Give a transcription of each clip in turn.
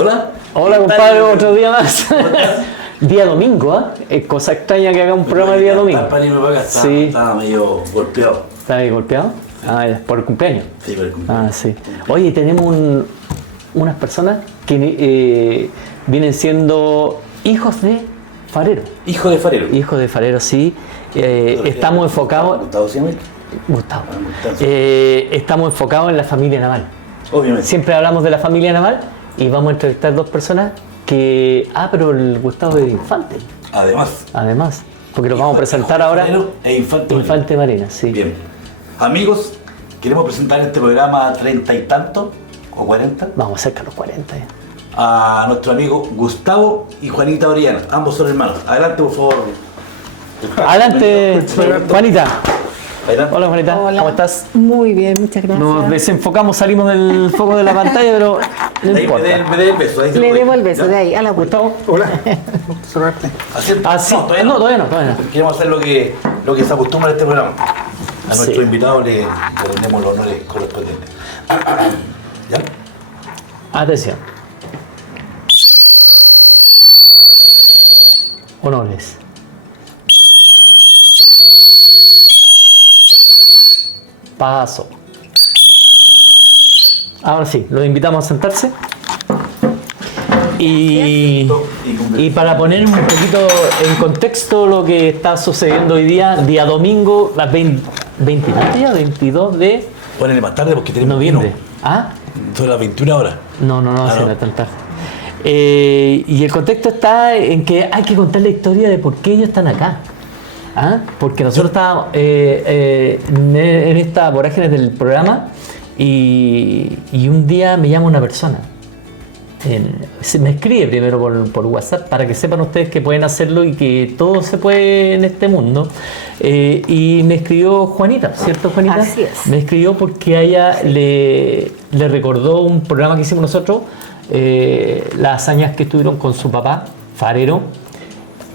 Hola. Hola, compadre, otro día más. Día domingo, ¿ah? Es cosa extraña que haga un programa el día domingo. Sí. Estaba medio golpeado. ¿Estás ahí golpeado? Ah, ya, por el cumpleaños. Sí, por el cumpleaños. Ah, sí. Oye, tenemos unas personas que vienen siendo hijos de farero. Hijo de farero. Hijos de farero, sí. Estamos enfocados... ¿Gustavo se llama? Gustavo. Gustavo. Estamos enfocados en la familia naval. Obviamente. Siempre hablamos de la familia naval y vamos a entrevistar dos personas que... Ah, pero el Gustavo es infante. Además, porque lo vamos a presentar ahora. E Infante Marina, sí. Bien. Amigos, queremos presentar este programa 30 y tanto, o 40. Vamos cerca a los 40 ya. A nuestro amigo Gustavo y Juanita Orellana. Ambos son hermanos. Adelante, por favor. Adelante, Juanita. Adelante. Hola, Juanita. Hola. ¿Cómo estás? Muy bien, muchas gracias. Nos desenfocamos, salimos del foco de la pantalla, pero no Ahí importa. me dé el beso. Ahí se Le puede. debo el beso ¿Ya? de ahí, a la vuelta. Gustavo. Hola, saludarte. Así, No, todavía no. Queremos hacer lo que se acostumbra en este programa. A nuestro Sí. invitado le rendemos los honores correspondientes. ¿Ya? Atención. Honores. Paso. Ahora sí, los invitamos a sentarse. Y para poner un poquito en contexto lo que está sucediendo hoy día domingo, las 22 de Ponele más tarde porque tenemos noviembre. vino. ¿Ah? Son las 21 horas. No, Ah, se no. va tan tarde. Y el contexto está en que hay que contar la historia de por qué ellos están acá. ¿Ah? Porque nosotros estábamos en esta vorágine del programa y un día me llama una persona. Me escribe primero por WhatsApp para que sepan ustedes que pueden hacerlo y que todo se puede en este mundo. Y me escribió Juanita, ¿cierto, Juanita? Así es. Me escribió porque a ella le recordó un programa que hicimos nosotros, las hazañas que estuvieron con su papá, farero,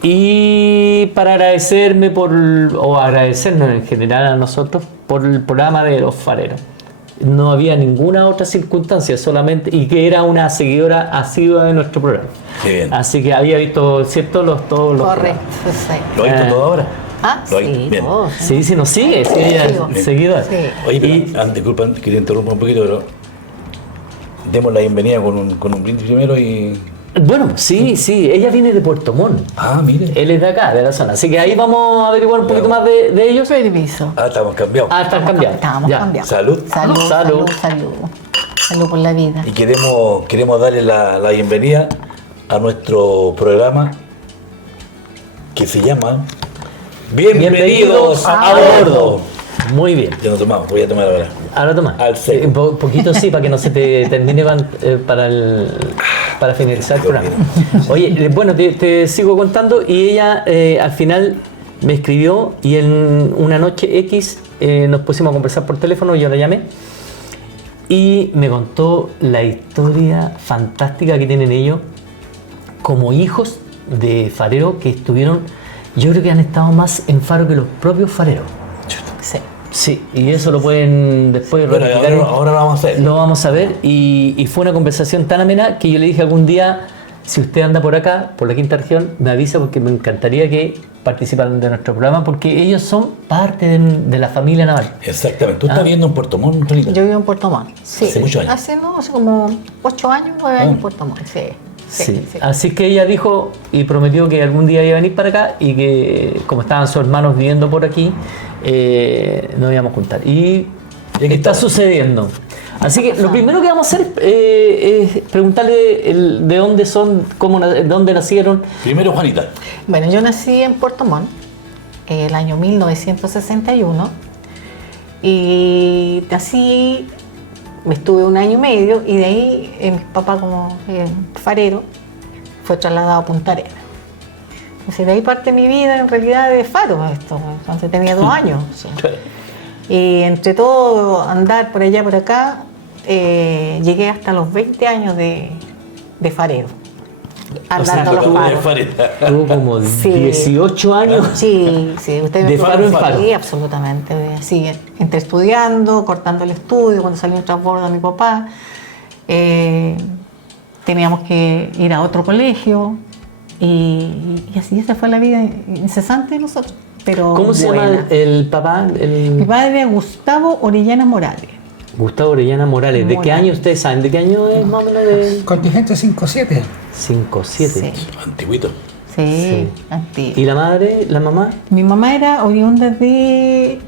y para agradecerme o agradecernos en general a nosotros por el programa de los fareros. No había ninguna otra circunstancia, solamente, y que era una seguidora asidua de nuestro programa. Qué bien. Así que había visto, ¿cierto? Todos los Correcto, programas. sí. ¿Lo ha visto todo ahora? Ah, Lo hay- sí, bien. todo. Sí, nos sigue, sí, ella Sigo. es seguidora. Sí. Oye, pero, Y- disculpa que te interrumpa un poquito, pero demos la bienvenida con un brindis primero y... Bueno, sí, ella viene de Puerto Montt. Ah, mire. Él es de acá, de la zona. Así que ahí vamos a averiguar un poquito más de ellos. Permiso. Ah, estamos cambiados. Ah, están cambiados. Estamos Ya. cambiados. Salud. Salud por la vida. Y queremos darle la bienvenida a nuestro programa que se llama Bienvenidos a bordo. Muy bien. Ya no tomamos, voy a tomar ahora. Ahora toma. Al seco. Poquito sí, para que no se te termine para finalizar el programa. Oye, bueno, te sigo contando y ella al final me escribió y en una noche X nos pusimos a conversar por teléfono, yo la llamé y me contó la historia fantástica que tienen ellos como hijos de fareros que estuvieron, yo creo que han estado más en faro que los propios fareros. Sí. Sí, y eso lo pueden después Bueno, replicar. ahora lo vamos a hacer. Lo vamos a ver y fue una conversación tan amena que yo le dije algún día, si usted anda por acá, por la quinta región, me avisa porque me encantaría que participaran de nuestro programa porque ellos son parte de la familia naval. Exactamente. ¿Tú estás viviendo en Puerto Montt, Tonita? Yo vivo en Puerto Montt. Sí. Hace muchos años. Hace como 8 años, 9 años en Puerto Montt. Sí. Sí. Así que ella dijo y prometió que algún día iba a venir para acá y que como estaban sus hermanos viviendo por aquí, nos íbamos a juntar. Y aquí está estamos. sucediendo. Así que lo primero que vamos a hacer es preguntarle de dónde son, de dónde nacieron. Primero, Juanita. Bueno, yo nací en Puerto Montt el año 1961 y nací, me estuve 1 año y medio y de ahí mi papá como farero fue trasladado a Punta Arenas. Entonces de ahí parte mi vida en realidad de faro esto, entonces tenía 2 años. Sí. Y entre todo andar por allá por acá, llegué hasta los 20 años de farero. Andando a los faros. Tuvo como Sí. 18 años. Sí, usted me De faro en faro. Sí, absolutamente. Sí, entre estudiando, cortando el estudio, cuando salió un transbordo a mi papá. teníamos que ir a otro colegio y así esa fue la vida incesante de nosotros. Pero ¿Cómo se buena. llama el papá? Mi padre era Gustavo Orellana Morales. Gustavo Orellana Morales. ¿De qué año ustedes saben? ¿De qué año es más o menos? De Contingente 5-7. 5, 7. Sí. Antiguito. Sí, Sí. antiguo. ¿Y la madre, la mamá? Mi mamá era oriunda de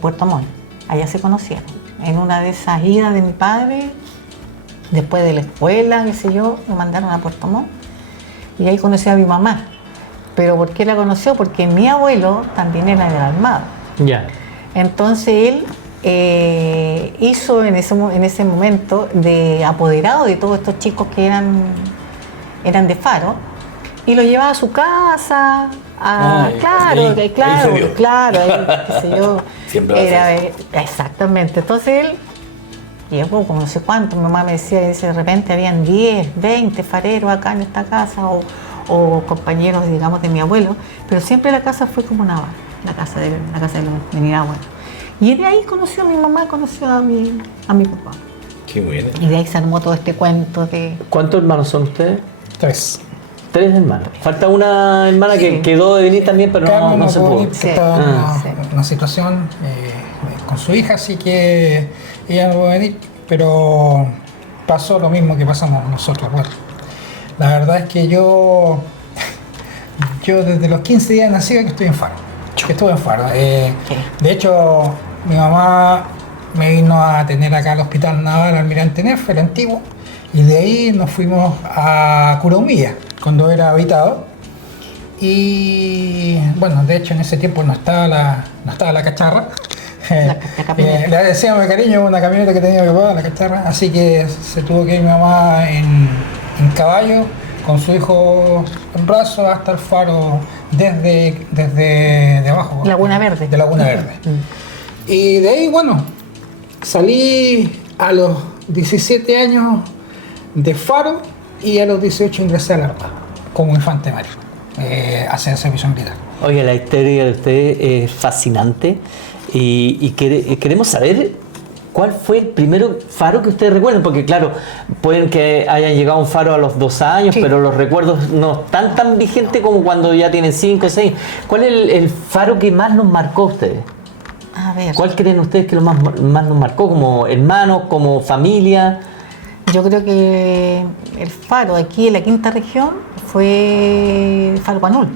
Puerto Montt, allá se conocieron. En una de esas idas de mi padre, después de la escuela, qué sé yo, me mandaron a Puerto Montt y ahí conocí a mi mamá. Pero ¿por qué la conoció? Porque mi abuelo también era de la Armada. Ya. Entonces él hizo en ese momento de apoderado de todos estos chicos que eran de Faro y lo llevaba a su casa. Claro, ahí claro, se dio. claro, ahí, qué sé yo. Siempre va a ser Exactamente. Entonces él llegó como no sé cuánto, mi mamá me decía, dice, de repente habían 10, 20 fareros acá en esta casa o compañeros, digamos, de mi abuelo, pero siempre la casa fue como Navarra, la casa de mi abuelo. Y de ahí conoció a mi mamá, conoció a mi papá. Qué bueno. Y de ahí se armó todo este cuento de... ¿Cuántos hermanos son ustedes? 3. 3 hermanos. Falta una hermana que Sí. quedó de venir también, pero Carmen no se pudo pudo. venir porque Sí. estaba en Sí. una situación con su hija, así que ella no pudo venir, pero pasó lo mismo que pasamos nosotros. Bueno, la verdad es que yo desde los 15 días nacido que estoy en Faro. Que estuve en Faro. De hecho, mi mamá me vino a tener acá al Hospital Naval Almirante Neff, el antiguo, y de ahí nos fuimos a Curahumilla, cuando era habitado. Y bueno, de hecho en ese tiempo no estaba la cacharra. La camioneta. Le decíamos de cariño una camioneta que tenía que pagar, la cacharra, así que se tuvo que ir mi mamá en caballo con su hijo en brazos hasta el Faro desde abajo. Laguna Verde. De Laguna Verde. Y de ahí, bueno, salí a los 17 años de Faro y a los 18 ingresé a la Armada como infante marino, hacia el servicio militar. Oye, la historia de usted es fascinante y queremos saber cuál fue el primer faro que ustedes recuerdan, porque claro, pueden que hayan llegado a un faro a los 2 años, Sí. pero los recuerdos no están tan vigentes como cuando ya tienen 5 o 6. ¿Cuál es el faro que más nos marcó a ustedes? A ver, ¿Cuál creen ustedes que más nos marcó? ¿Como hermanos, como familia? yo creo que el faro aquí en la quinta región fue Faro Panul.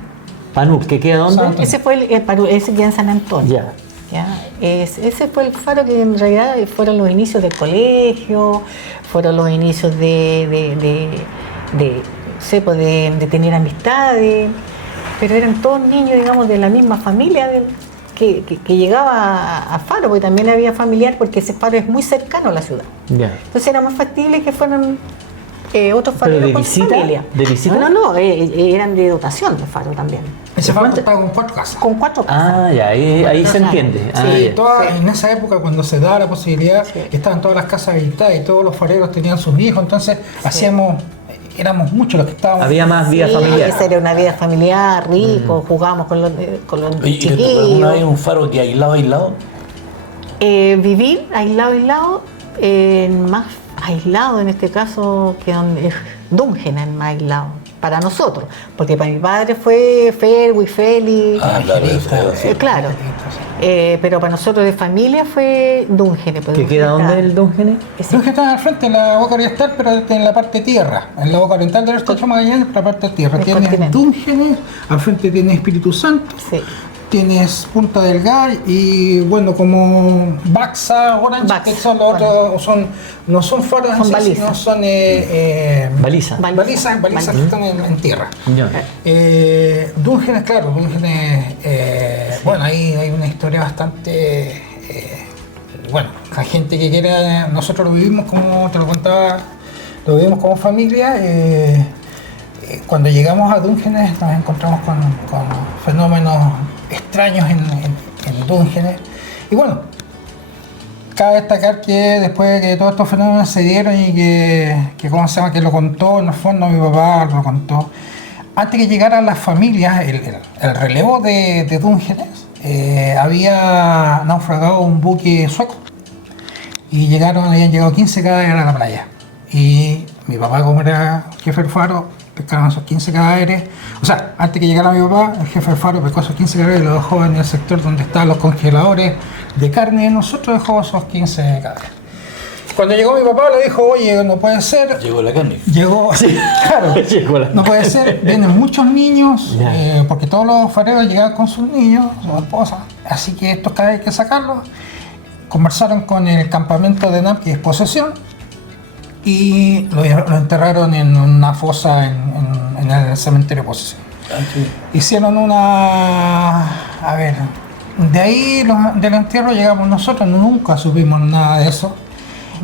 Panul, ¿que queda dónde? San Antonio. Ese fue el Panul, ese queda en San Antonio. Ya. ¿Ya? Ese fue el faro que en realidad fueron los inicios del colegio, fueron los inicios de tener amistades, pero eran todos niños, digamos, de la misma familia que llegaba a Faro, porque también había familiar, porque ese faro es muy cercano a la ciudad. Ya. Entonces era más factible que fueran otros ¿Pero fareros de con su visita? familia. ¿De visita? No, eran de dotación de faro también. Ese Faro contaba con 4 casas. Con 4 casas. Ah, ya, ahí se entiende. Ah, Sí, ya. en esa época cuando se daba la posibilidad, Sí. estaban todas las casas habilitadas y todos los fareros tenían sus hijos, entonces éramos muchos los que estábamos. Había más vida Sí, familiar. esa era una vida familiar, rico, jugábamos con los Oye, ¿y le tocó chiquillos. alguna vez un faro que aislado? Vivir aislado, más aislado en este caso que donde es Dúngena, el más aislado, para nosotros, porque para mi padre fue Ferwi, Félix, Ah, claro, sí. claro. Pero para nosotros de familia fue Dúngene. ¿Que queda dónde el Dúngene? Los que están al frente en la boca oriental, pero en la parte tierra. En la boca oriental del Estrecho Magallanes, pero la parte tierra. El Tienes continente. Dúngenes, al frente tienes Espíritu Santo, Sí. tienes Punta del Gay y bueno, como Baxa, Orange, Baxa, que son los otros, no son faros, Son en sí, balizas. sino son Baliza. balizas que están en tierra. Ya. Dúngenes, claro, Dúngenes, bueno, ahí hay una historia bastante, bueno, la gente que quiera, nosotros lo vivimos como, te lo contaba, lo vivimos como familia. Cuando llegamos a Dúngenes nos encontramos con fenómenos extraños en Dúngenes. Y bueno, cabe destacar que después de que todos estos fenómenos se dieron y que ¿cómo se llama? Que lo contó, en el fondo mi papá lo contó, antes que llegaran las familias, el relevo de Dúngenes, había naufragado un buque sueco y habían llegado 15 cadáveres a la playa. Y Mi papá, como era jefe del faro, pescaron esos 15 cadáveres. O sea, antes que llegara mi papá, el jefe del faro pescó esos 15 cadáveres y los dejó en el sector donde estaban los congeladores de carne y nosotros dejó esos 15 cadáveres. Cuando llegó mi papá le dijo, oye, no puede ser. Llegó la carne. Llegó, claro, Llegó la- no puede ser, vienen muchos niños, Ya. porque todos los fareros llegaban con sus niños, sus esposas, así que estos cadáveres hay que sacarlos. Conversaron con el campamento de NAP, que es Posesión, y lo enterraron en una fosa en el cementerio de Posesión. Hicieron una... a ver, de ahí del entierro llegamos nosotros, nunca supimos nada de eso.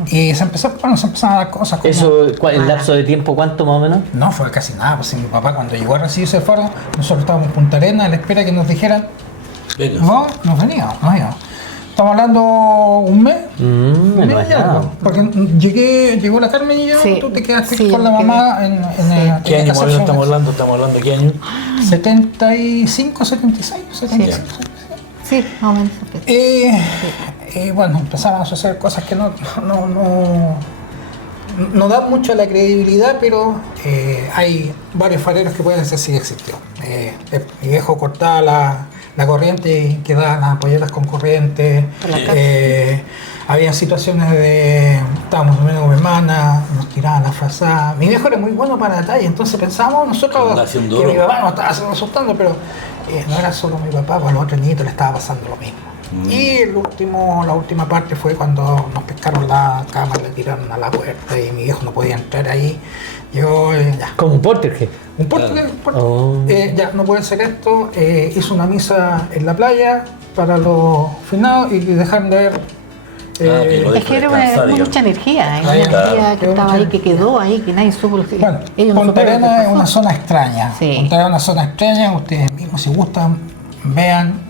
Y se empezaron a dar cosas como... Eso, ¿el lapso de tiempo cuánto más o menos? No, fue casi nada, pues si mi papá cuando llegó a recibirse el faro, nosotros estábamos en Punta Arenas a la espera que nos dijeran, Venga. no, nos veníamos. Estamos hablando un mes. No Mira, es ya, nada. porque llegó la Carmen y yo, Sí, tú te quedaste sí, con la yo mamá en ¿Qué en año más o menos Concepción. estamos hablando? ¿Estamos hablando de qué año? 75, 76, 76. Sí, más o menos. Bueno, empezaron a suceder cosas que no dan mucho la credibilidad, pero hay varios fareros que pueden decir sí existió. Mi viejo cortaba la corriente y quedaban las ampolletas con corriente. Había situaciones de... Estábamos durmiendo con mi hermana, nos tiraban la frazada. Mi viejo era muy bueno para detalle, entonces pensábamos nosotros Nació un que duro. mi papá nos estaba asustando, pero no era solo mi papá, pues a los otros niñitos le estaba pasando lo mismo. Y la última parte fue cuando nos pescaron la cama, le tiraron a la puerta y mi viejo no podía entrar ahí. Llegó, ya. Como un porterje. Un puerto, Oh. ya, no puede ser esto. Hizo una misa en la playa para los finados y dejaron de ver. que lo Es que era mucha energía, Ahí una está. energía que estaba ahí, que quedó ahí, que nadie supo lo que... Bueno, ellos no Punta supieron lo que Arenas es pasó. una zona extraña. Sí. Punta Arenas es una zona extraña, ustedes mismos si gustan, vean,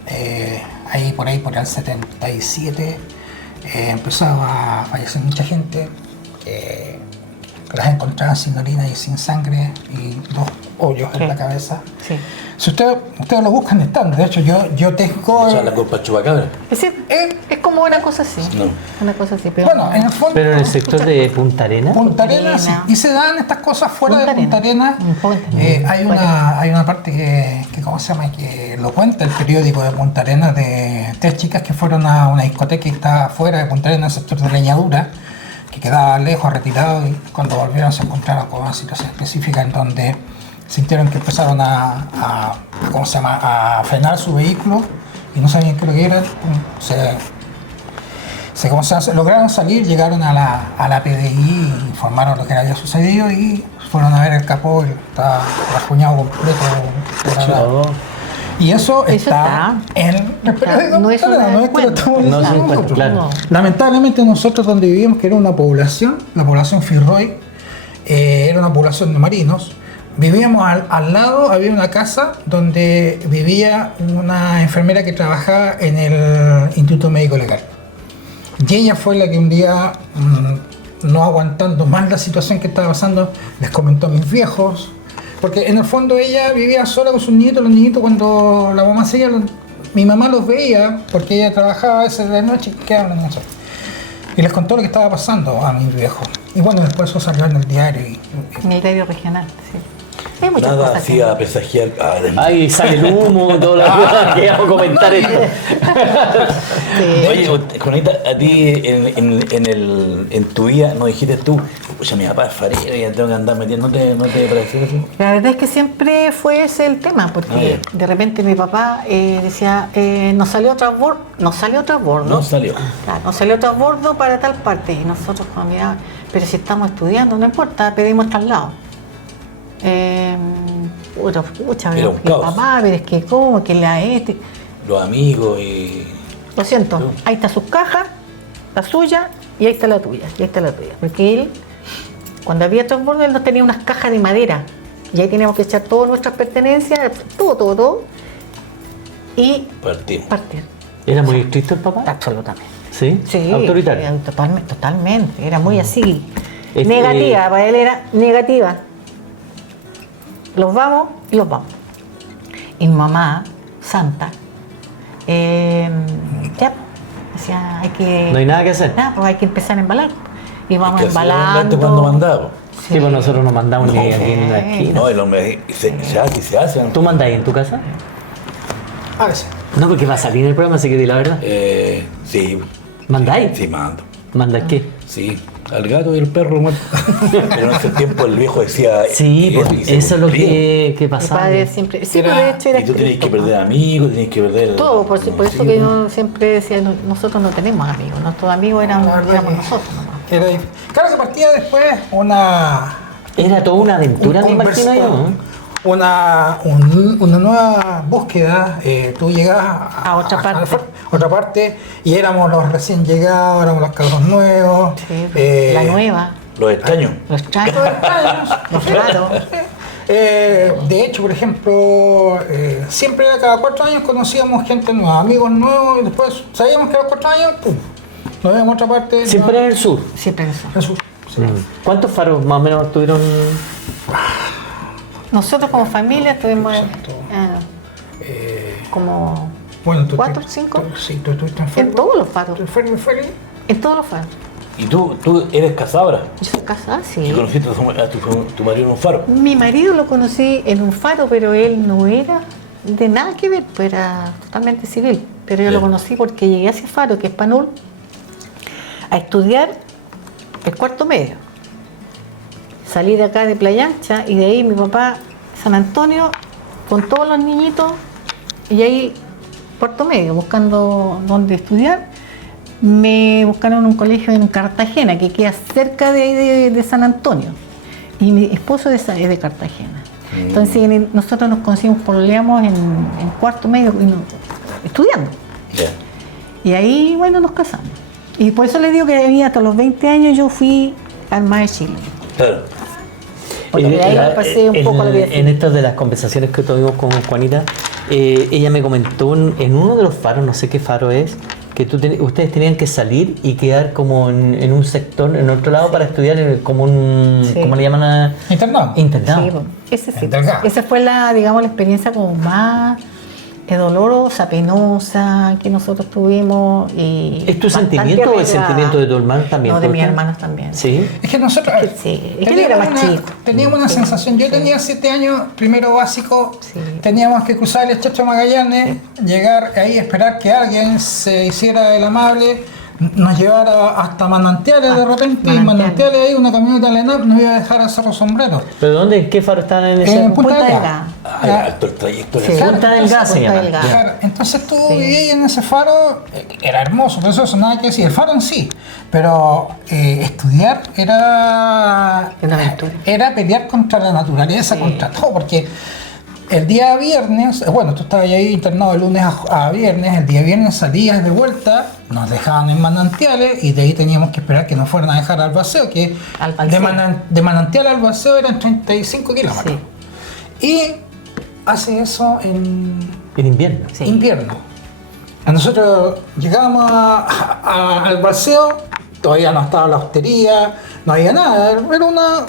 ahí por el 77 empezaba a fallecer mucha gente, que las encontraban sin orina y sin sangre y 2 hoyos en Sí. la cabeza. Sí. Si ustedes lo buscan, están. De hecho, yo tengo... Echar la culpa al chupacabra. Es decir, es como una cosa así. No. Una cosa así. Pero Bueno, en el fondo... Pero en el sector de Punta Arenas. Punta Arenas, sí. Arena. Y se dan estas cosas fuera Punta de Punta Arenas. Arena. Hay una parte que ¿cómo se llama? Que lo cuenta el periódico de Punta Arenas, de 3 chicas que fueron a una discoteca que estaba fuera de Punta Arenas, en el sector de Leñadura, que quedaba lejos, retirado, y cuando volvieron se encontraron con una situación específica en donde sintieron que empezaron ¿cómo se llama? A frenar su vehículo y no sabían qué lo que era. Lograron salir, llegaron a la PDI, informaron lo que había sucedido y fueron a ver el capó y estaba rasguñado completo. Oh. Y eso está. está en el periódico. No es una no es que lo cuento. estamos No es un diciendo. cuento, claro. Lamentablemente nosotros donde vivíamos, que era una población, la población Firroy, era una población de marinos, vivíamos al lado, había una casa donde vivía una enfermera que trabajaba en el Instituto Médico Legal. Y ella fue la que un día, no aguantando más la situación que estaba pasando, les comentó a mis viejos, porque en el fondo ella vivía sola con sus nietos, los niñitos cuando la mamá se iba, mi mamá los veía, porque ella trabajaba a veces de noche y quedaban en eso. Y les contó lo que estaba pasando a mis viejos. Y bueno, después eso salió en el diario. en el diario regional, sí. Hay muchas Nada cosas hacía presagiar. Ay, sale el humo, toda la cosa que vamos a comentar esto. Sí. Oye, Juanita, a ti en tu vida no dijiste tú, pucha, mi papá es farero y ya tengo que andar metiendo, ¿no te pareció eso? La verdad es que siempre fue ese el tema, porque de repente mi papá decía, nos salió transbordo, No salió. Claro, nos salió transbordo para tal parte. Y nosotros como mirá, pero si estamos estudiando, no importa, pedimos traslado. Pucha, Era un mi caos. papá, pero es que cómo, que la Los amigos y... Lo siento, ahí está sus cajas, la suya, y ahí está la tuya, y ahí está la tuya. Porque él, cuando había transbordo, él nos tenía unas cajas de madera. Y ahí teníamos que echar todas nuestras pertenencias, todo, y Partimos. partir. ¿Era muy estricto el papá? Absolutamente. ¿Sí? Sí, Autoritario. totalmente, era muy así. Es- Negativa, para él era negativa. Los vamos y los vamos. Y mi mamá, santa, ya, decía, hay que... No hay nada que hacer. Nada, pues hay que empezar a embalar. Y vamos Es que así era embalando. antes cuando mandaba. Sí, pues nosotros no mandamos ni aquí en la esquina. No, el hombre se hace. ¿Tú mandas ahí en tu casa? A veces. No, porque va a salir en el programa, así que di la verdad. Sí. ¿Mandáis? Sí, mando. ¿Mandas qué? Sí, al gato y el perro muerto. Pero en ese tiempo el viejo decía. Sí, pues, y se eso es lo cumplía. que Mi pasaba. padre siempre, sí, Era- pues, de hecho era Y tú tenías que estricto, perder amigos, tenías que perder. todo, por eso que yo siempre decía, nosotros no tenemos amigos, nuestros amigos La verdad éramos que nosotros nomás. era difícil. Claro que partía después una Era toda una aventura, me un imagino yo, ¿no? una nueva búsqueda. Tú llegabas A otra parte. otra parte y éramos los recién llegados, éramos los cabros nuevos. Sí, la nueva, Los extraños. los extraños, los raros. De hecho, por ejemplo, siempre cada 4 años conocíamos gente nueva, amigos nuevos, y después sabíamos que a los 4 años, pum, nos íbamos a otra parte. Siempre en el sur. Siempre eso. Jesús. ¿Cuántos faros más o menos tuvieron? Nosotros como familia estuvimos Exacto. como Bueno, tú 4 o 5 Sí, tú estuviste en en Ferry. todos los faros, ¿Tú en Ferry? en todos los faros. ¿Y tú eres casada ahora? Yo soy casada, ¿Y sí. conociste a tu marido en un faro? Mi marido lo conocí en un faro, pero él no era de nada que ver, pues era totalmente civil. Pero yo lo Bien. conocí porque llegué a ese faro, que es Panul, a estudiar el cuarto medio. Salí de acá de Playa Ancha y de ahí mi papá, San Antonio, con todos los niñitos, y ahí cuarto medio, buscando dónde estudiar. Me buscaron un colegio en Cartagena, que queda cerca de ahí de San Antonio. Y mi esposo es de Cartagena. Entonces nosotros nos conocimos, pololeamos en cuarto medio, estudiando. Ya. Y ahí, bueno, nos casamos. Y por eso les digo que a mí hasta los 20 años yo fui al Mar de Chile. Claro. Porque de ahí me pasé un poco a la vida En estas de las conversaciones que tuvimos con Juanita, ella me comentó en uno de los faros, no sé qué faro es, que ustedes tenían que salir y quedar como en un sector, en otro lado, para estudiar como un, Sí. ¿cómo le llaman a? Internado. Internado. Sí, pues, ese sí. En Delgado. Esa fue la, digamos, la experiencia como más dolorosa, penosa que nosotros tuvimos. Y ¿Es tu bastante sentimiento o el arriesgada. sentimiento de tu hermano también? No, de mis Porque- hermanos también. Sí. Es que nosotros Sí, es que él era más chico. teníamos una sensación. Yo tenía 7 años, primero básico, Sí. teníamos que cruzar el Estrecho de Magallanes, llegar ahí, esperar que alguien se hiciera el amable, nos llevara hasta Manantiales de repente, y Manantiales ahí una camioneta de ENAP nos iba a dejar a Cerro Sombrero. ¿Pero dónde? ¿En qué faro estaban en ese? En Punta Punta Delgada. Ay, alto el trayecto. Sí. de- Punta Delgada se Punta llama. Delgada. Claro, entonces tú vivías en ese faro, era hermoso, por eso nada que decir, el faro en sí, pero estudiar Una aventura. era pelear contra la naturaleza, Sí. contra todo, porque el día viernes, bueno, tú estabas ahí internado de lunes a viernes, el día viernes salías de vuelta, nos dejaban en Manantiales y de ahí teníamos que esperar que nos fueran a dejar al Albaceo, que Albaceo. de Manantial al Albaceo eran 35 kilómetros. Y hace eso en En invierno. Sí. invierno. A nosotros llegábamos al paseo, todavía no estaba la hostería, no había nada, era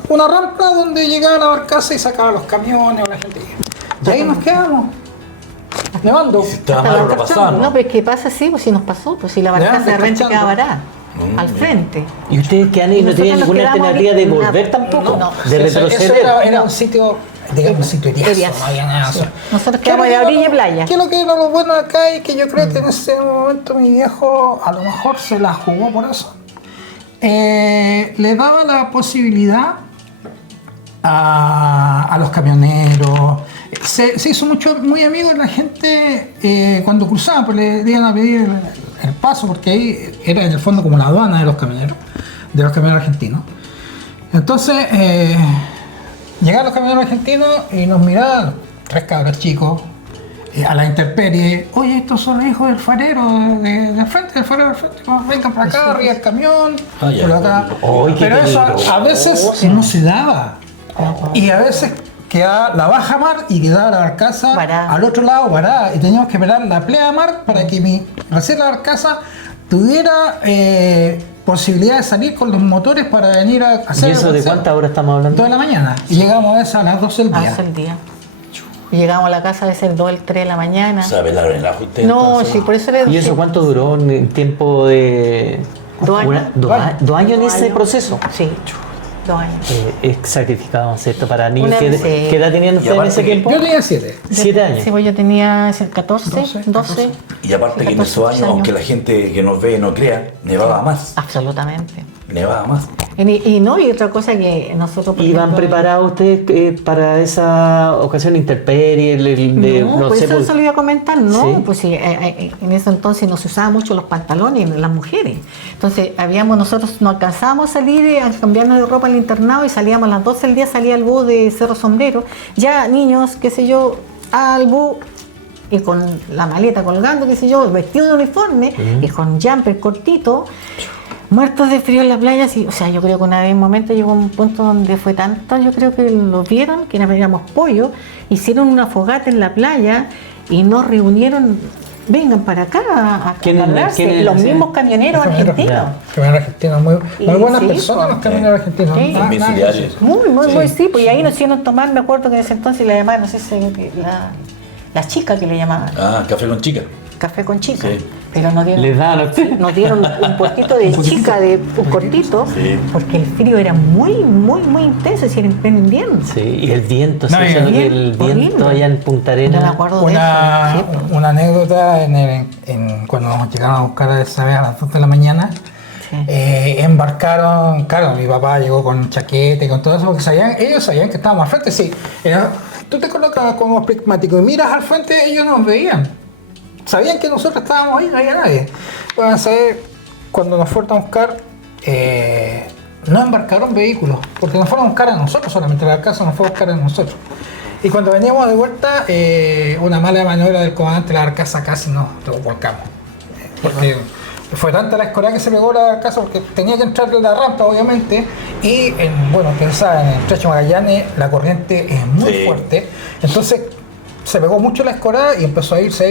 una rampa donde llegaba la barcaza y sacaba los camiones o la gente. Y ahí nos quedamos, nevando. Si estaba Hasta mal, la lo barcaza- pasaban, no, ¿no? pero es que pasa así, pues si nos pasó, pues si la Ya, barcaza de repente cachando. quedaba varada, al frente. ¿Y ustedes quedan ahí y no Nosotros tenían nos ninguna quedamos alternativa ahí, de volver nada. tampoco? No, de Eso retroceder. era un sitio, digamos, un sitio Eriazo. eriazo, no había nada. Sí. Nosotros ¿Qué es lo quedamos que de era orilla y lo- playa. ¿Qué es lo que era lo bueno acá? Y que yo creo que en ese momento mi viejo a lo mejor se la jugó por eso. Le daba la posibilidad a los camioneros. Se hizo muy amigo de la gente cuando cruzaban, pues le iban a pedir el paso, porque ahí era en el fondo como la aduana de los camioneros argentinos. Entonces, llegaban los camioneros argentinos y nos miraban, 3 cabros chicos, a la intemperie. Oye, estos son los hijos del farero del frente, del farero del frente. Vengan para acá, arriba el camión, Ah, ya. por acá. Ay, qué Pero eso peligro. a veces no se daba. Y a veces quedaba la baja mar y quedaba la barcaza Varada. al otro lado varada. Y teníamos que esperar la plea mar para que recién la barcaza tuviera posibilidad de salir con los motores para venir a hacer ¿Y eso el de paseo. cuántas horas estamos hablando? 2 de la mañana. Y llegamos a esa a las 12 del A día. eso el día. Y llegamos a la casa a veces 2, 3 de la mañana. O sea, velaron el ajo ustedes. No, entonces. sí, por eso le ¿Y eso cuánto duró en tiempo de...? 2 años. 2 años en ese años. proceso? Sí. 2 años. Sacrificábamos esto para niños. Una- ¿Qué, sí. qué edad tenían ustedes en aparte ese que- tiempo? Yo tenía 7. 7 años. Sí, pues yo tenía 14, 12, 12. Y aparte que en 14 esos años, aunque la gente que nos ve no crea, nevaba más. Absolutamente. Nevaba más. Y otra cosa que nosotros... por ¿Iban ejemplo, preparados ustedes para esa ocasión intemperie? No, pues eso le iba a comentar, no, Sí. pues sí, en ese entonces no se usaban mucho los pantalones las mujeres. Entonces nosotros no alcanzábamos a salir a cambiarnos de ropa al internado y salíamos a las 12 del día, salía el bus de Cerro Sombrero. Ya niños, qué sé yo, al bus y con la maleta colgando, qué sé yo, vestido de uniforme y con jumper cortito. Muertos de frío en la playa, sí, o sea, yo creo que una vez un momento llegó un punto donde fue tanto, yo creo que lo vieron, que éramos pollo, hicieron una fogata en la playa y nos reunieron, vengan para acá a ¿Quiénes- cargarse, quiénes los hacían? mismos camioneros argentinos. Camioneros argentinos, muy Y buenas sí, personas pues. los camioneros argentinos. Sí. Nada- nada que Domiciliarios. decir. Muy, sí, pues y ahí nos hicieron tomar, me acuerdo que en ese entonces la llamaban, no sé si la chica que le llamaban, Ah, café con chica. café con chica, Sí. pero nos dieron... ¿Les daban a ustedes? Nos dieron un puestito de chica, de un cortito, Sí. porque el frío era muy intenso, y si era en pleno invierno. Sí, y el viento, No, sí, y eso es lo que bien, el viento horrible. allá en Punta No me Arenas. acuerdo de Una, eso. Sí, pues. una anécdota cuando nos llegaron a buscar esa vez a las 2 de la mañana. Sí. Embarcaron, claro, mi papá llegó con chaqueta y con todo eso, porque ellos sabían que estábamos al frente, sí. Tú te colocas como prismático y miras al frente, ellos nos veían. Sabían que nosotros estábamos ahí, no había nadie. Bueno, a saber, cuando nos fueron a buscar, no embarcaron vehículos, porque nos fueron a buscar a nosotros solamente, la casa nos fue a buscar a nosotros. Y cuando veníamos de vuelta, una mala maniobra del comandante de la barcaza casi nos volcamos. Porque fue tanta la escoria que se pegó la casa, porque tenía que entrar en la rampa, obviamente, y ustedes saben, en el Estrecho Magallanes la corriente es muy Sí. fuerte, entonces se pegó mucho la escoria y empezó a irse,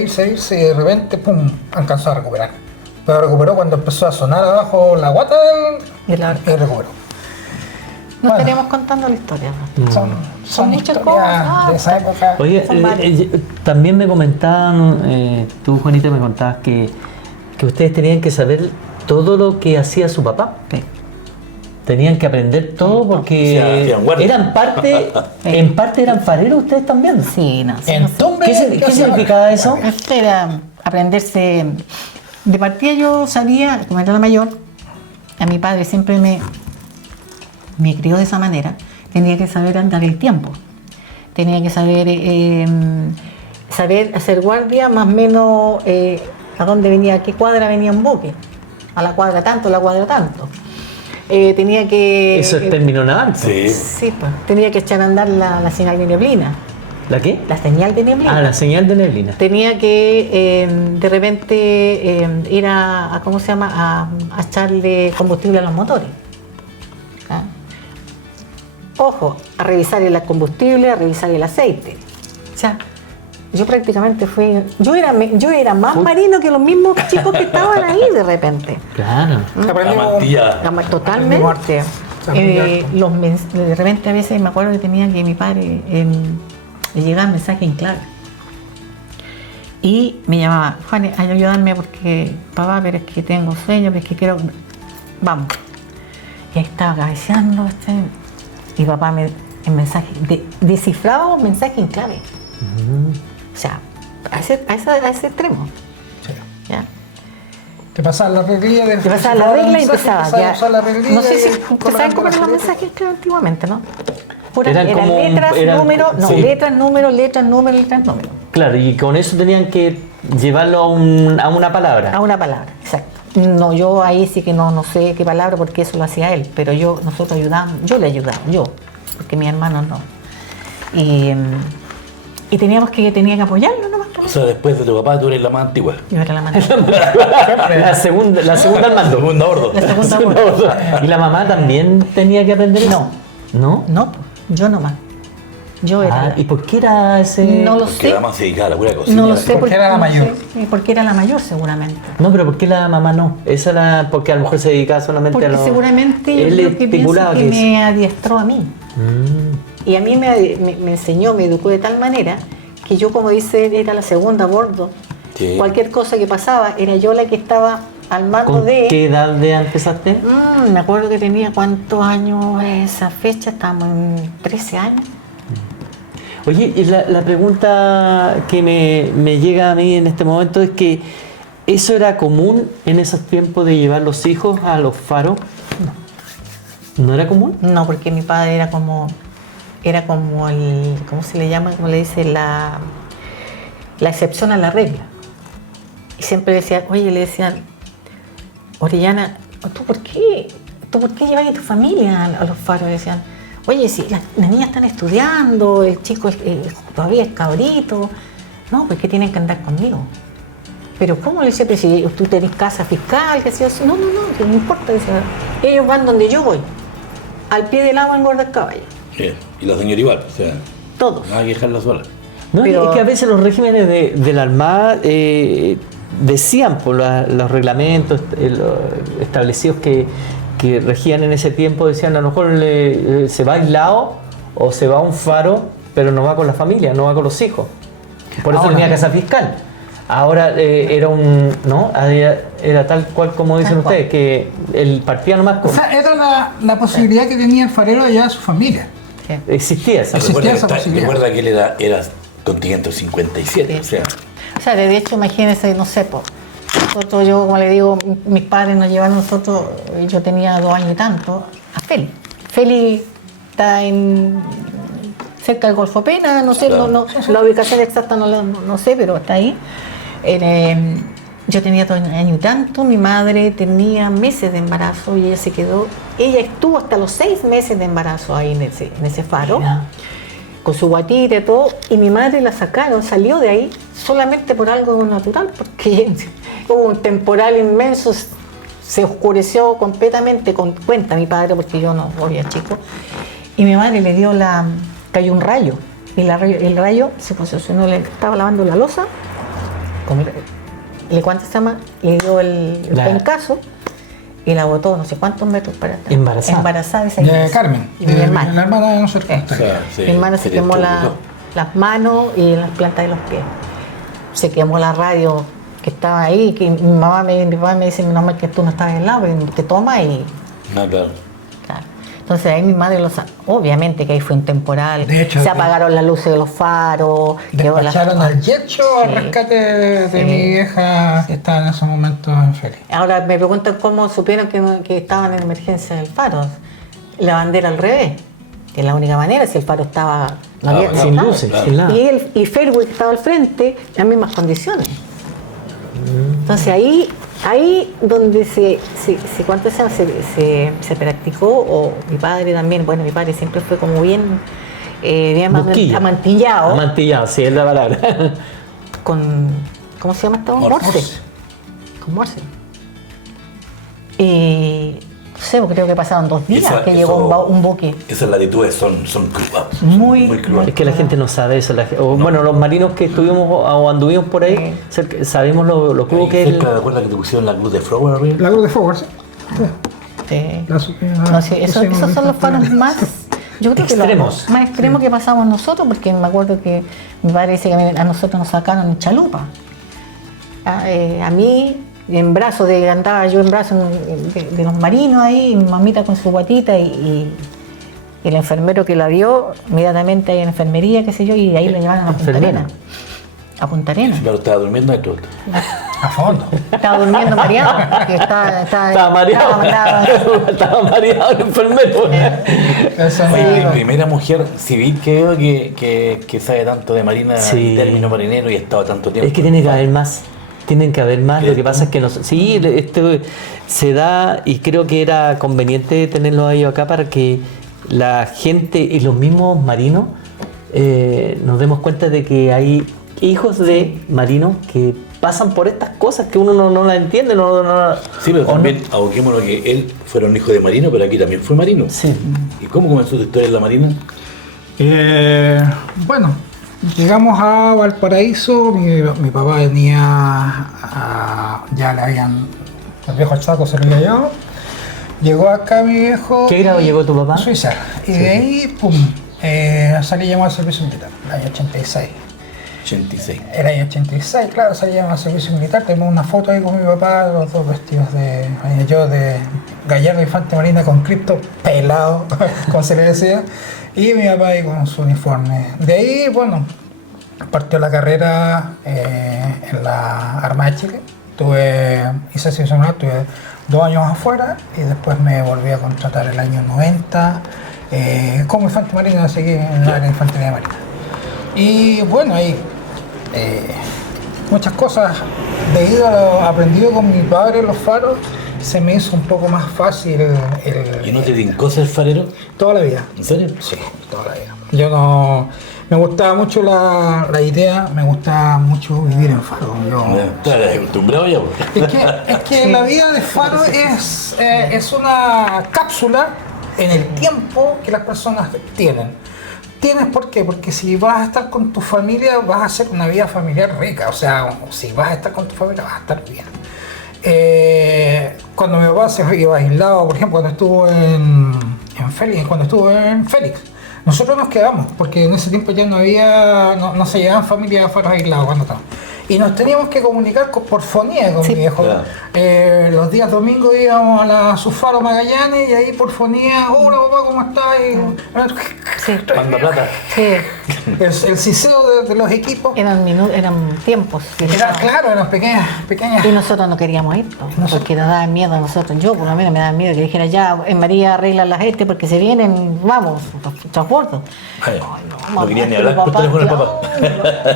y de repente, pum, alcanzó a recuperar. Pero recuperó cuando empezó a sonar abajo la guata De la y recuperó. No Bueno. estaríamos contando la historia. ¿no? Son muchas historias cosas. de esa época. Oye, Son varios. también me comentaban, tú Juanita me contabas que ustedes tenían que saber todo lo que hacía su papá. Sí. Tenían que aprender todo porque O sea, hacían guardia. eran parte, en parte eran fareros ustedes también. Sí, no. Sí, En no sé. Tumbe, ¿Qué significaba eso? Esto era aprenderse. De partida yo sabía, como era la mayor, a mi padre siempre me crió de esa manera. Tenía que saber andar el tiempo. Tenía que saber hacer guardia, más o menos a dónde venía, a qué cuadra venía un buque. A la cuadra tanto, a la cuadra tanto. Tenía que... Eso es término naval. Sí. Sí, pues, tenía que echar a andar la señal de neblina. ¿La qué? La señal de neblina. Ah, la señal de neblina. Tenía que de repente ir a ¿cómo se llama? A echarle combustible a los motores. ¿Ah? Ojo, a revisar el combustible, a revisar el aceite. O sea, yo prácticamente yo era más marino que los mismos chicos que estaban ahí de repente. Claro. La mantilla. Totalmente. De repente a veces me acuerdo que tenía que mi padre le llegaba mensaje en clave. Y me llamaba, Juan, ayúdame porque, papá, pero es que tengo sueño, pero es que quiero... Vamos. Y ahí estaba cabeceando, y papá el mensaje, descifraba un mensaje en clave. O sea, a ese extremo. Sí. ¿Ya? Te pasaban la reglilla, Te pasaba la regla y empezaba. Ya. usar la reglilla No sé y si correr ustedes saben cómo con eran la los reglilla. mensajes clave antiguamente, ¿no? Eran Eran como letras, números, no, sí. letras, números, letras, números, letras, números. Claro, y con eso tenían que llevarlo a una palabra. A una palabra, exacto. No, yo ahí sí que no sé qué palabra porque eso lo hacía él, pero nosotros ayudábamos, yo le ayudaba, porque mis hermanos no. Y tenía que apoyarlo nomás. O sea, después de tu papá, tú eres la más antigua. Yo era la mano. La segunda al mando. Segunda ordo. La segunda voz. ¿Y la mamá también tenía que aprender eso? ¿No? No, yo nomás. Yo era. ¿Y por qué era ese...? No lo Porque sé. la más se dedicaba a la pura cocina. No lo sé Porque era la no mayor. sé, porque era la mayor seguramente. No, pero ¿por qué la mamá no? Porque a lo mejor se dedicaba solamente Porque a lo... seguramente yo Él creo que pienso estipulaba que que me adiestró a mí. Mm. Y a mí me enseñó, me educó de tal manera que yo, como dice él, era la segunda a bordo. Sí. Cualquier cosa que pasaba, era yo la que estaba al mando ¿Con de... qué edad empezaste? Me acuerdo que tenía cuántos años esa fecha, estábamos en 13 años. Oye, y la pregunta que me llega a mí en este momento es que ¿eso era común en esos tiempos de llevar los hijos a los faros? ¿No era común? No, porque mi padre era como el, ¿cómo se le llama? ¿Cómo le dice? La excepción a la regla. Y siempre decía, oye, le decían, Orellana, ¿tú por qué llevas a tu familia a los faros? Le decían, oye, si las niñas están estudiando, el chico todavía es cabrito, no, pues que tienen que andar conmigo. Pero ¿cómo le decía? Pero si tú tenés casa fiscal, que sea, no, que no importa, decía, ellos van donde yo voy, al pie del agua engorda el caballo. Y la señora igual, o sea, Todos. nada que dejarla sola. No, Pero- es que a veces los regímenes de la Armada decían por los reglamentos establecidos que regían en ese tiempo, decían a lo mejor se va aislado o se va a un faro, pero no va con la familia, no va con los hijos. Por eso Ahora- tenía casa fiscal. Ahora era tal cual como dicen Tal cual. ustedes, que él partía nomás O con... sea, era la posibilidad que tenía el farero de llevar a su familia. Sí. Existía esa Existía esa posibilidad. Recuerda que él era contingente 57, Sí. o sea, O sea, de hecho, imagínense, no sé, po, nosotros, yo, como le digo, mis padres nos llevaron nosotros, yo tenía 2 años y tanto, a Feli. Feli está cerca del Golfo Pena, no sé, Claro. no, la ubicación exacta no sé, pero está ahí. Yo tenía 2 años y tanto, mi madre tenía meses de embarazo y ella se quedó, ella estuvo hasta los 6 meses de embarazo ahí en ese faro. Mira. Con su guatita y todo, y mi madre la sacaron, salió de ahí solamente por algo natural, porque hubo un temporal inmenso, se oscureció completamente, cuenta mi padre, porque yo no había chico, y mi madre le dio cayó un rayo, y el rayo se posicionó, le estaba lavando la loza, ¿cuánto se llama? Le dio el pencazo, y la botó no sé cuántos metros para atrás. Embarazada. de esa De iglesia. Carmen, Y de mi hermana. la hermana de nosotros. o sea, sí, Mi hermana se tenía quemó todo, las manos y las plantas de los pies. Se quemó la radio que estaba ahí, que mi papá me dice, no, que tú no estabas al lado, te toma y... No, claro. Claro. Entonces ahí mi madre obviamente que ahí fue un temporal, De hecho, se apagaron las luces de los faros, quedó la- Despacharon al Yecho al Sí. rescate de Sí. mi vieja que estaba en esos momentos en feria. Ahora me preguntan cómo supieron que estaban en emergencia del faro. La bandera al revés, que es la única manera, si el faro estaba no había- bueno, Sin estaba. luces, claro. sin nada. Y Fairway que estaba al frente, en las mismas condiciones. Entonces ahí donde ¿cuánto se practicó, o mi padre también, bueno, mi padre siempre fue como bien Busquilla. amantillado Amantillado, sí, es la palabra. con, ¿cómo se llama esto? Morse. Con Morse. Y no sé, creo que pasaron 2 días Esa- que llegó un buque. Esas latitudes son crudas. Muy crudas. Es que la gente no sabe eso. Bueno, los marinos que estuvimos o anduvimos por ahí, sabemos lo crudo que es. ¿Te acuerdas que te pusieron la cruz de Flower arriba? La Cruz de Fuego, ¿sí? No, sí, esos son los faros más, yo creo que Extremos. los más extremos que pasamos nosotros, porque me acuerdo que mi padre dice que a nosotros nos sacaron en chalupa. A mí, andaba yo en brazos de los marinos ahí, y mi mamita con su guatita y el enfermero que la vio, inmediatamente ahí en enfermería, qué sé yo, y ahí la llevaron a Punta Enfermera. Arenas. A Punta Arenas. Claro, estaba durmiendo dentro. A fondo. Estaba durmiendo mareado. Estaba mareado. Estaba mareado el enfermero. Esa Oye, es mi primera mujer civil que veo que sabe tanto de marina, Sí. término marinero y ha estado tanto tiempo. Es que tiene que haber más. Tienen que haber más. Lo que pasa es que sí, esto se da y creo que era conveniente tenerlo a ellos acá para que la gente y los mismos marinos nos demos cuenta de que hay hijos de marinos que pasan por estas cosas que uno no las entiende. Sí, pero ¿o también aboquémonos que él fuera un hijo de marino, pero aquí también fue marino. Sí. ¿Y cómo comenzó tu historia en la marina? Bueno, llegamos a Valparaíso, mi papá venía, ya le habían, el viejo Chaco se lo había llevado, llegó acá mi viejo. ¿Qué grado llegó tu papá? Suiza. Y de ahí, pum, salí llamado al servicio militar, el año 86. 86. El año 86, claro, salíamos al servicio militar. Tenemos una foto ahí con mi papá, los dos vestidos de. Yo de Gallardo Infante Marina con cripto pelado, como se le decía, y mi papá ahí con su uniforme. De ahí, bueno, partió la carrera en la Armada de Chile. Hice servicio militar, tuve 2 años afuera y después me volví a contratar el año 90 como infante marina, seguí en la área de infantería marina. Y bueno, ahí muchas cosas debido a lo aprendido con mi padre en los faros, se me hizo un poco más fácil ¿Y no te tincó ser farero? toda la vida. ¿En serio? Sí, toda la vida. Yo no... Me gustaba mucho la idea, me gustaba mucho vivir en Faro. Estás acostumbrado ya. Es que la vida de Faro es una cápsula en el tiempo que las personas tienen. ¿Tienes por qué? Porque si vas a estar con tu familia, vas a hacer una vida familiar rica. O sea, si vas a estar con tu familia, vas a estar bien. Cuando mi papá se iba aislado, por ejemplo, cuando estuvo en Félix, nosotros nos quedamos, porque en ese tiempo ya no se llevaban familias de Faros aislados cuando estábamos. Y nos teníamos que comunicar por fonía con mi viejo. Claro. Los días domingos íbamos a su Faro Magallanes y ahí por fonía, hola papá, ¿cómo estás? Manda plata. Sí, El ciceo de los equipos. eran tiempos. Eran pequeñas. Y nosotros no queríamos ir, porque nos daban miedo a nosotros. Yo, por lo menos, me daban miedo que dijera ya, en María arregla la gente porque se vienen, vamos, transbordos. No quería ni hablar por teléfono el papá.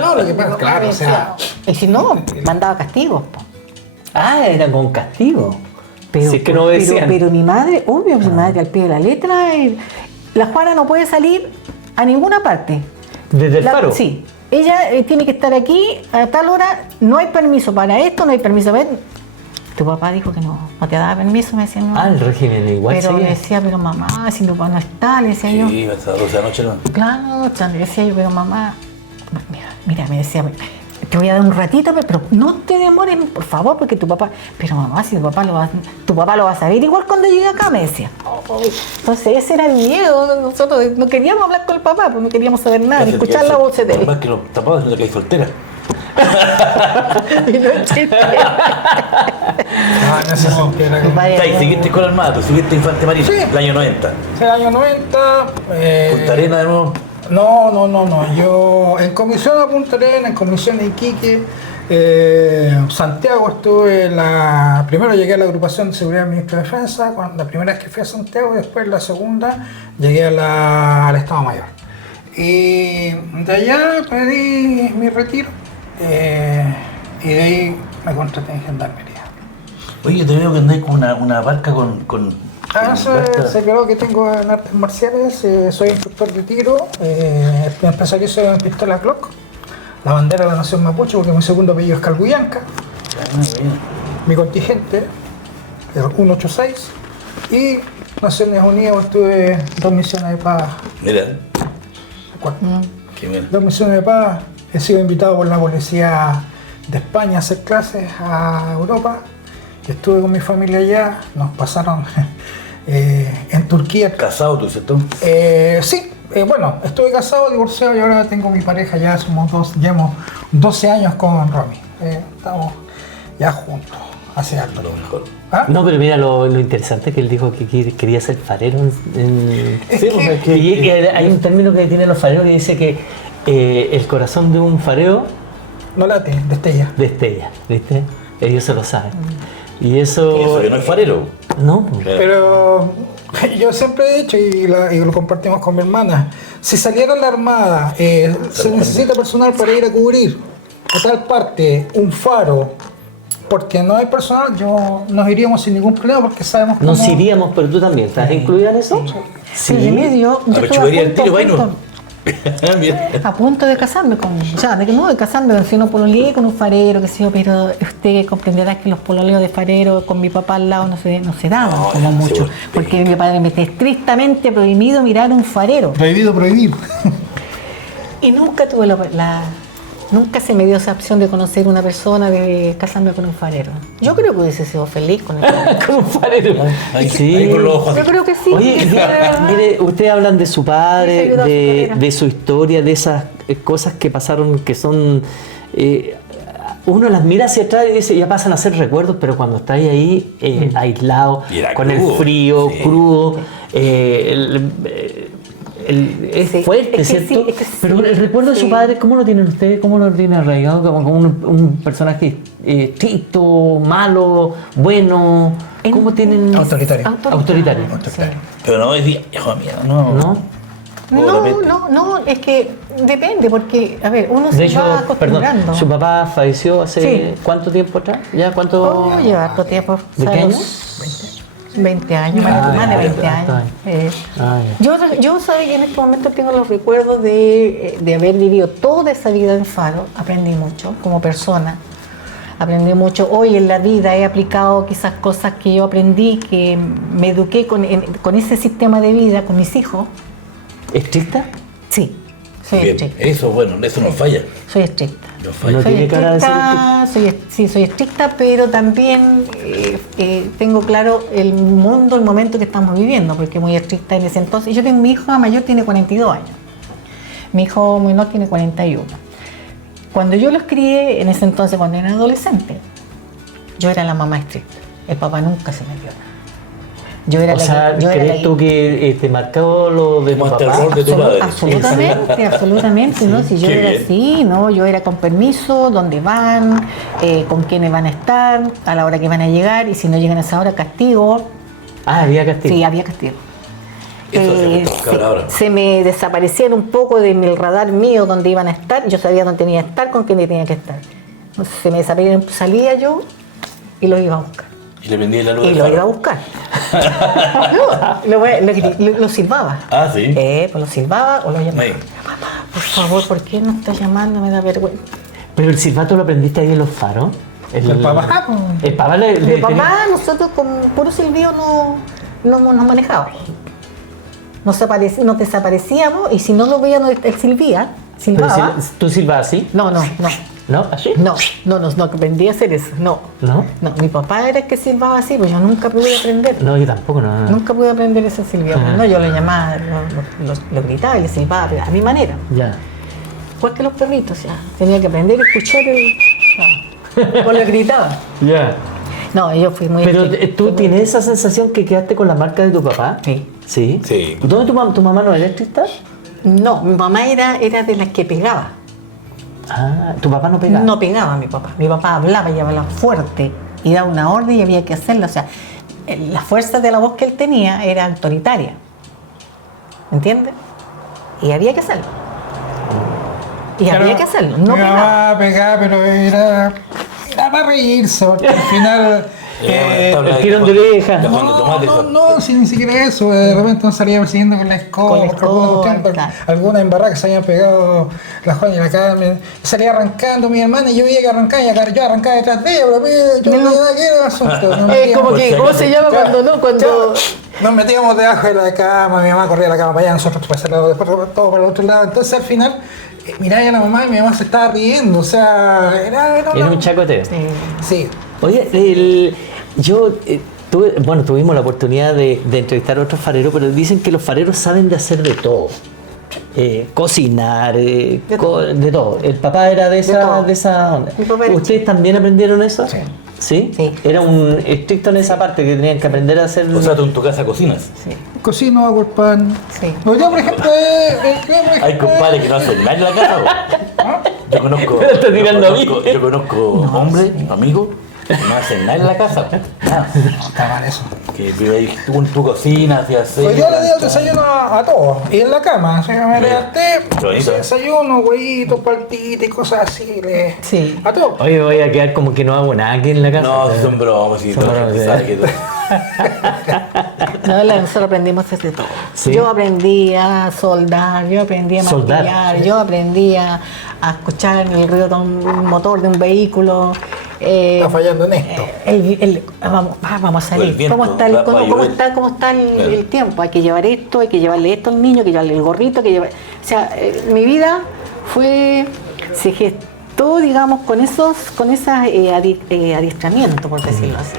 No, lo que pasa, claro, o sea. Y si no, mandaba castigos. Po. Ah, era con castigo. Pero, Si es que no obedecían. pero mi madre, obvio, mi madre al pie de la letra, la Juana no puede salir a ninguna parte. ¿Desde el faro? Sí. Ella tiene que estar aquí a tal hora, no hay permiso para esto, no hay permiso para esto. Tu papá dijo que no te daba permiso, me decía no. Ah, el régimen igual Pero seguía. le decía, pero mamá, si mi papá no está, le decía yo. Sí, hasta 12 de la noche, ¿no? Claro, le decía yo, pero mamá, mira, me decía, te voy a dar un ratito, pero no te demores, por favor, porque tu papá, pero mamá, si tu papá lo va a saber igual cuando llegue acá, me decía. Entonces ese era el miedo, nosotros no queríamos hablar con el papá, pues no queríamos saber nada, ni escuchar la voz de él. Papá, que lo tapaba de que hay soltera. Y no existe. No sé si era como. Vaya, Y seguiste con la Armada, tú seguiste infante marina, Sí. el año 90. El año 90. Punta Arena de nuevo. No. Yo en comisión a Punta Arenas, en comisión a Iquique, Santiago estuve primero llegué a la agrupación de seguridad del Ministro de Defensa, la primera vez que fui a Santiago, y después la segunda llegué al Estado Mayor. Y de allá pedí mi retiro y de ahí me contraté en Gendarmería. Oye, te veo que andáis con una barca con Se quedó que tengo en artes marciales, soy instructor de tiro, me especializo en pistola Glock, la bandera de la nación mapuche, porque mi segundo apellido es Calguyanca, mi contingente es 186 y Naciones Unidas estuve 2 misiones de paz. Mira, 4. qué bien. 2 misiones de paz, he sido invitado por la policía de España a hacer clases a Europa. Estuve con mi familia allá, nos pasaron en Turquía. ¿Casado tú, cierto? Sí, bueno, estuve casado, divorciado y ahora tengo mi pareja, llevamos 12 años con Romy. Estamos ya juntos, hace harto. Lo mejor. ¿Ah? No, pero mira lo interesante que él dijo que quería ser farero. Es Sí, que- pues, es que hay un término que tienen los fareros que dice que el corazón de un farero No late, destella. destella, ¿viste? Ellos se lo saben. Y eso... Y eso que no es farero. No, Pero yo siempre he dicho, y lo compartimos con mi hermana, si saliera la Armada, se necesita personal para ir a cubrir a tal parte un faro, porque no hay personal, nos iríamos sin ningún problema porque sabemos cómo... nos iríamos, pero tú también, ¿estás incluida en eso? Sí, remedio, yo Apechugaría el tiro, vaino. Mira. a punto de casarme de casarme, si no pololeé con un farero, que sé yo, pero usted comprenderá que los pololeos de farero con mi papá al lado no se daban No, como sí, mucho, sí. porque mi padre me está estrictamente prohibido mirar a un farero. Prohibido prohibir. Y nunca tuve nunca se me dio esa opción de conocer una persona, de casarme con un farero. Yo creo que hubiese sido feliz con el farero. Como un farero. Ahí, Sí. ahí con los ojos Yo así. creo que sí. Oye, de verdad. mire, ustedes hablan de su Sí, se padre, ayudó a su carrera. de su historia, de esas cosas que pasaron que son... uno las mira hacia atrás y dice, ya pasan a ser recuerdos, pero cuando estás ahí aislado, con crudo, el frío, sí. crudo, es Sí, fuerte, es que ¿cierto? sí, es que sí, pero el recuerdo de su sí. padre, ¿cómo lo tienen ustedes? ¿Cómo lo tienen arraigado? Como un personaje estricto, malo, bueno. ¿Cómo tienen...? Autoritario. Autoritario. Sí. Pero no decía, hijo mío, no. ¿No? O de repente. No, es que depende, porque, a ver, uno De se hecho, va perdón, acostumbrando. su papá falleció hace Sí. ¿cuánto tiempo atrás? ¿Ya cuánto? Oh, lleva harto tiempo. ¿De qué ¿sabes? años? 20 años, Ah, más de ya, 20 ya, años. ya. Yo sabía que en este momento tengo los recuerdos de haber vivido toda esa vida en Faro. Aprendí mucho como persona. Aprendí mucho. Hoy en la vida he aplicado quizás cosas que yo aprendí, que me eduqué con ese sistema de vida, con mis hijos. ¿Estricta? Sí, soy Bien, estricta. eso, bueno, eso no falla. Soy estricta. No falla. No Soy tiene cara de ser estricta, soy estricta, pero también tengo claro el mundo, el momento que estamos viviendo, porque muy estricta en ese entonces. Yo tengo mi hija mayor, tiene 42 años. Mi hijo menor tiene 41. Cuando yo los crié, en ese entonces, cuando era adolescente, yo era la mamá estricta. El papá nunca se metió nada. Yo era O sea, ¿crees tú que te marcó lo de tu Tomaste el papá? rol de tu padre. Absolutamente, ¿no? Si yo Qué era bien. así, ¿no? Yo era con permiso, dónde van, con quiénes van a estar, a la hora que van a llegar, y si no llegan a esa hora, castigo. Ah, había castigo. Sí, había castigo. Eso se me toca ahora. se me desaparecían un poco de mi radar mío donde iban a estar, yo sabía dónde tenía que estar, con quién tenía que estar. Entonces se me desaparecían, salía yo y lo iba a buscar. Y le prendí la luz. Y del lo faro. iba a buscar. Lo silbaba. Ah, sí. Pues lo silbaba o lo llamaba. Sí. Papá, por favor, ¿por qué no estás llamando? Me da vergüenza. Pero el silbato lo aprendiste ahí en los faros. El papá, pues. El papá le Mi tenía- papá, nosotros con puro silbido no nos manejábamos. Nos desaparecíamos y si no lo veíamos, él silbaba. Pero ¿tú silbas así? No. ¿No? ¿Así? No aprendí a hacer eso. No, mi papá era el que silbaba así, pues yo nunca pude aprender. No, yo tampoco, no. Nunca pude aprender ese silbido. Ah. No, yo lo llamaba, lo gritaba y le silbaba, pero a mi manera. Ya. Igual que los perritos, ya. Tenía que aprender a escuchar o le gritaba. Ya. No, yo fui muy Pero estricta. tú tienes esa sensación que quedaste con la marca de tu papá. Sí. ¿Sí? Sí. ¿Dónde tu mamá no era estricta? No, mi mamá era de las que pegaba. Ah, ¿tu papá no pegaba? No pegaba a mi papá. Mi papá hablaba y hablaba fuerte y daba una orden y había que hacerla. O sea, la fuerza de la voz que él tenía era autoritaria. ¿Entiendes? Y había que hacerlo. Y había que hacerlo. No mi pegaba. mamá pegaba, pero era para reírse, porque al final. el tirón de oreja. No, si ni siquiera eso, de repente nos salía persiguiendo con la escoba, Con la por alguna escoba, cuestión, claro. alguna embarrada que se habían pegado la Juana y la Carmen, salía arrancando mi hermana y yo veía que arrancaba y yo arrancaba detrás de ella, pero yo no tenía nada que ver el asunto. Nos Es como metíamos- que, ¿cómo se llama cuando no? Cuando. Nos metíamos debajo de la cama, mi mamá corría la cama para allá, nosotros para ese lado, después todo para el otro lado. Entonces al final miraba a la mamá y mi mamá se estaba riendo, o sea, era Era un chacoteo. Sí. Oye, tuvimos la oportunidad de entrevistar a otros fareros, pero dicen que los fareros saben de hacer de todo. Cocinar, de todo. El papá era de todo. esa onda. Mi papá era ¿Ustedes también aprendieron eso? Sí. ¿Sí? Sí. Era un estricto en esa parte, que tenían que aprender a hacer... O sea, tú en tu casa cocinas. Sí. Cocino, hago el pan. Sí. No, yo, por ejemplo, Hay compadres que no hacen nada en la casa. Yo conozco. Me está tirando a mí. Yo conozco hombres, amigos, que no hacen nada en la casa. Nada. está mal eso. Que vive ahí tú en tu cocina, hacías Pues yo le di el desayuno a todos. Y en la cama, o sea, me Bien. levanté, Qué bonito. desayuno, huevitos, paltitas y cosas así. Sí. A todos. Oye, voy a quedar como que no hago nada aquí en la casa. No, si son bromas, si Son todo bromas, sabe que No, nosotros aprendimos a hacer todo. Sí. Yo aprendí a soldar, yo aprendí a Soldar. martillar, yo aprendí a escuchar el ruido de un motor de un vehículo. Está fallando en esto. Vamos a el salir. viento, ¿Cómo está, va a llover. cómo está el Claro. tiempo? Hay que llevar esto, hay que llevarle esto al niño, hay que llevarle el gorrito, hay que llevar... O sea, mi vida se gestó, digamos, con ese adiestramiento, por decirlo así.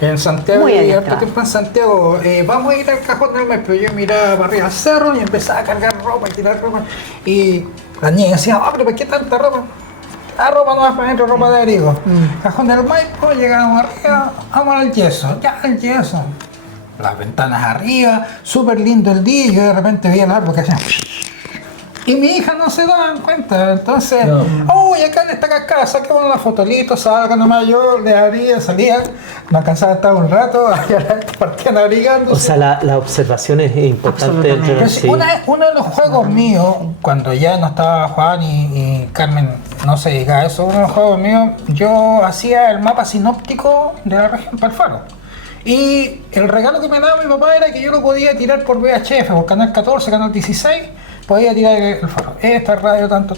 En Santiago, Muy y harto adiestrado. tiempo en Santiago, vamos a ir al Cajón del Maipo. Yo miraba para arriba al cerro y empezaba a cargar ropa y tirar ropa. Y las niñas decían, pero ¿por qué tanta ropa? La ropa no va para adentro, ropa de abrigo. Cajón del Maipo, llegamos arriba, vamos al yeso, ya al yeso. Las ventanas arriba, súper lindo el día, y yo de repente vi el árbol que hacía. Y mi hija no se daban cuenta, entonces, uy, acá en esta cascada, saquemos la fotolito, salga nomás, yo le abría, salía, me alcanzaba a estar un rato, allá partían abrigándose. O sea, la observación es importante. Absolutamente. Pero sí, uno de los juegos míos, cuando ya no estaba Juan y Carmen no se dedicaba a eso, uno de los juegos míos, yo hacía el mapa sinóptico de la región para el Faro. Y el regalo que me daba mi papá era que yo lo podía tirar por VHF, por canal 14, canal 16, podía tirar el Faro. Esta radio tanto,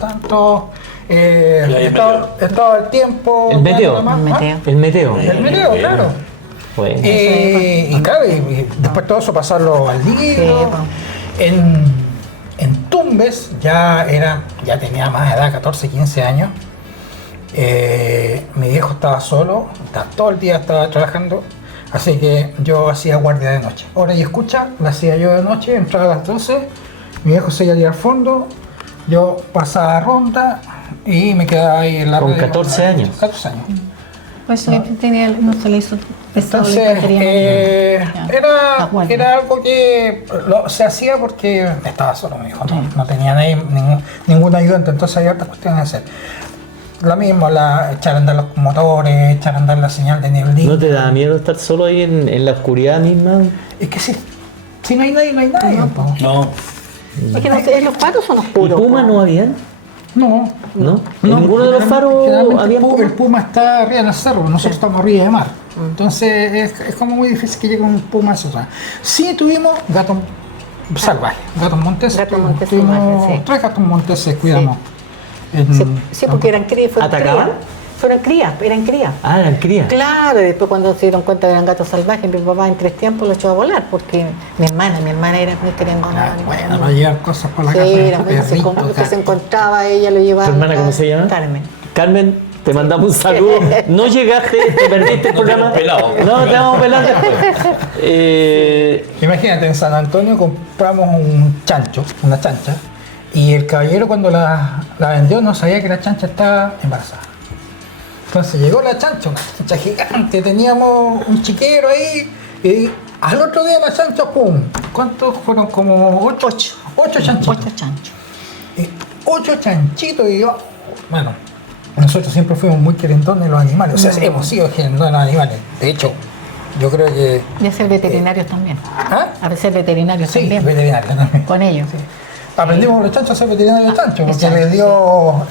estaba el tiempo. El meteo. El meteo. El meteo. El meteo, claro. Bueno. Y claro, y después todo eso pasarlo al libro. Sí, En Tumbes ya tenía más de edad, 14, 15 años. Mi viejo estaba solo, todo el día estaba trabajando, así que yo hacía guardia de noche. Hora y escucha, la hacía yo de noche, entraba a las 12, mi viejo se iba al fondo, yo pasaba ronda y me quedaba ahí en la Con radio. 14 años. 14 años. Pues no se le hizo estado de Entonces, batería. era algo que se hacía porque estaba solo, mi hijo, no tenía ningún ayudante, entonces había otras cuestiones de hacer. Lo mismo, echar a andar los motores, echar a andar la señal de neblina. ¿No te da miedo estar solo ahí en la oscuridad misma? Es que si no hay nadie, no hay nadie. po. No. Es que no sé, ¿los faros son ¿Y oscuros? Puma no habían? No. ¿No? ¿En ninguno de los faros Generalmente había el Puma está arriba en el cerro, nosotros estamos arriba de mar. Entonces es como muy difícil que llegue un Puma a esa zona. Sí tuvimos gatos salvajes, gatos monteses. Gatos monteses Tuvimos salvajes, sí. 3 gatos monteses, cuidamos. Sí, porque eran crías. ¿Atacaban? Fueron crías, eran crías. Ah, eran crías. Claro, y después cuando se dieron cuenta que eran gatos salvajes, mi papá en 3 tiempos lo echó a volar, porque mi hermana era muy querendona. Bueno, va a llevar cosas por la Sí, casa. era muy, lo que se encontraba, ella lo llevaba. ¿Tu hermana cómo se llama? Carmen. Carmen, te mandamos un saludo. No llegaste, te perdiste el programa. pelado. No, te vamos a pelar después. Imagínate, en San Antonio compramos una chancha, y el caballero cuando la vendió no sabía que la chancha estaba embarazada. Entonces llegó la chancha, una chancha gigante, teníamos un chiquero ahí, y al otro día la chancha, ¡pum! ¿Cuántos fueron? Como 8 chanchitos. 8 chanchos. 8 chanchitos, y yo, bueno, nosotros siempre fuimos muy querendones de los animales, o sea, hemos sido querendones de los animales. De hecho, yo creo que... Y a ser veterinarios también. ¿Ah? A ser veterinarios Sí, también. veterinario también. Con ellos. Sí. Aprendimos los chanchos a ser veterinarios de chancho, porque chancho,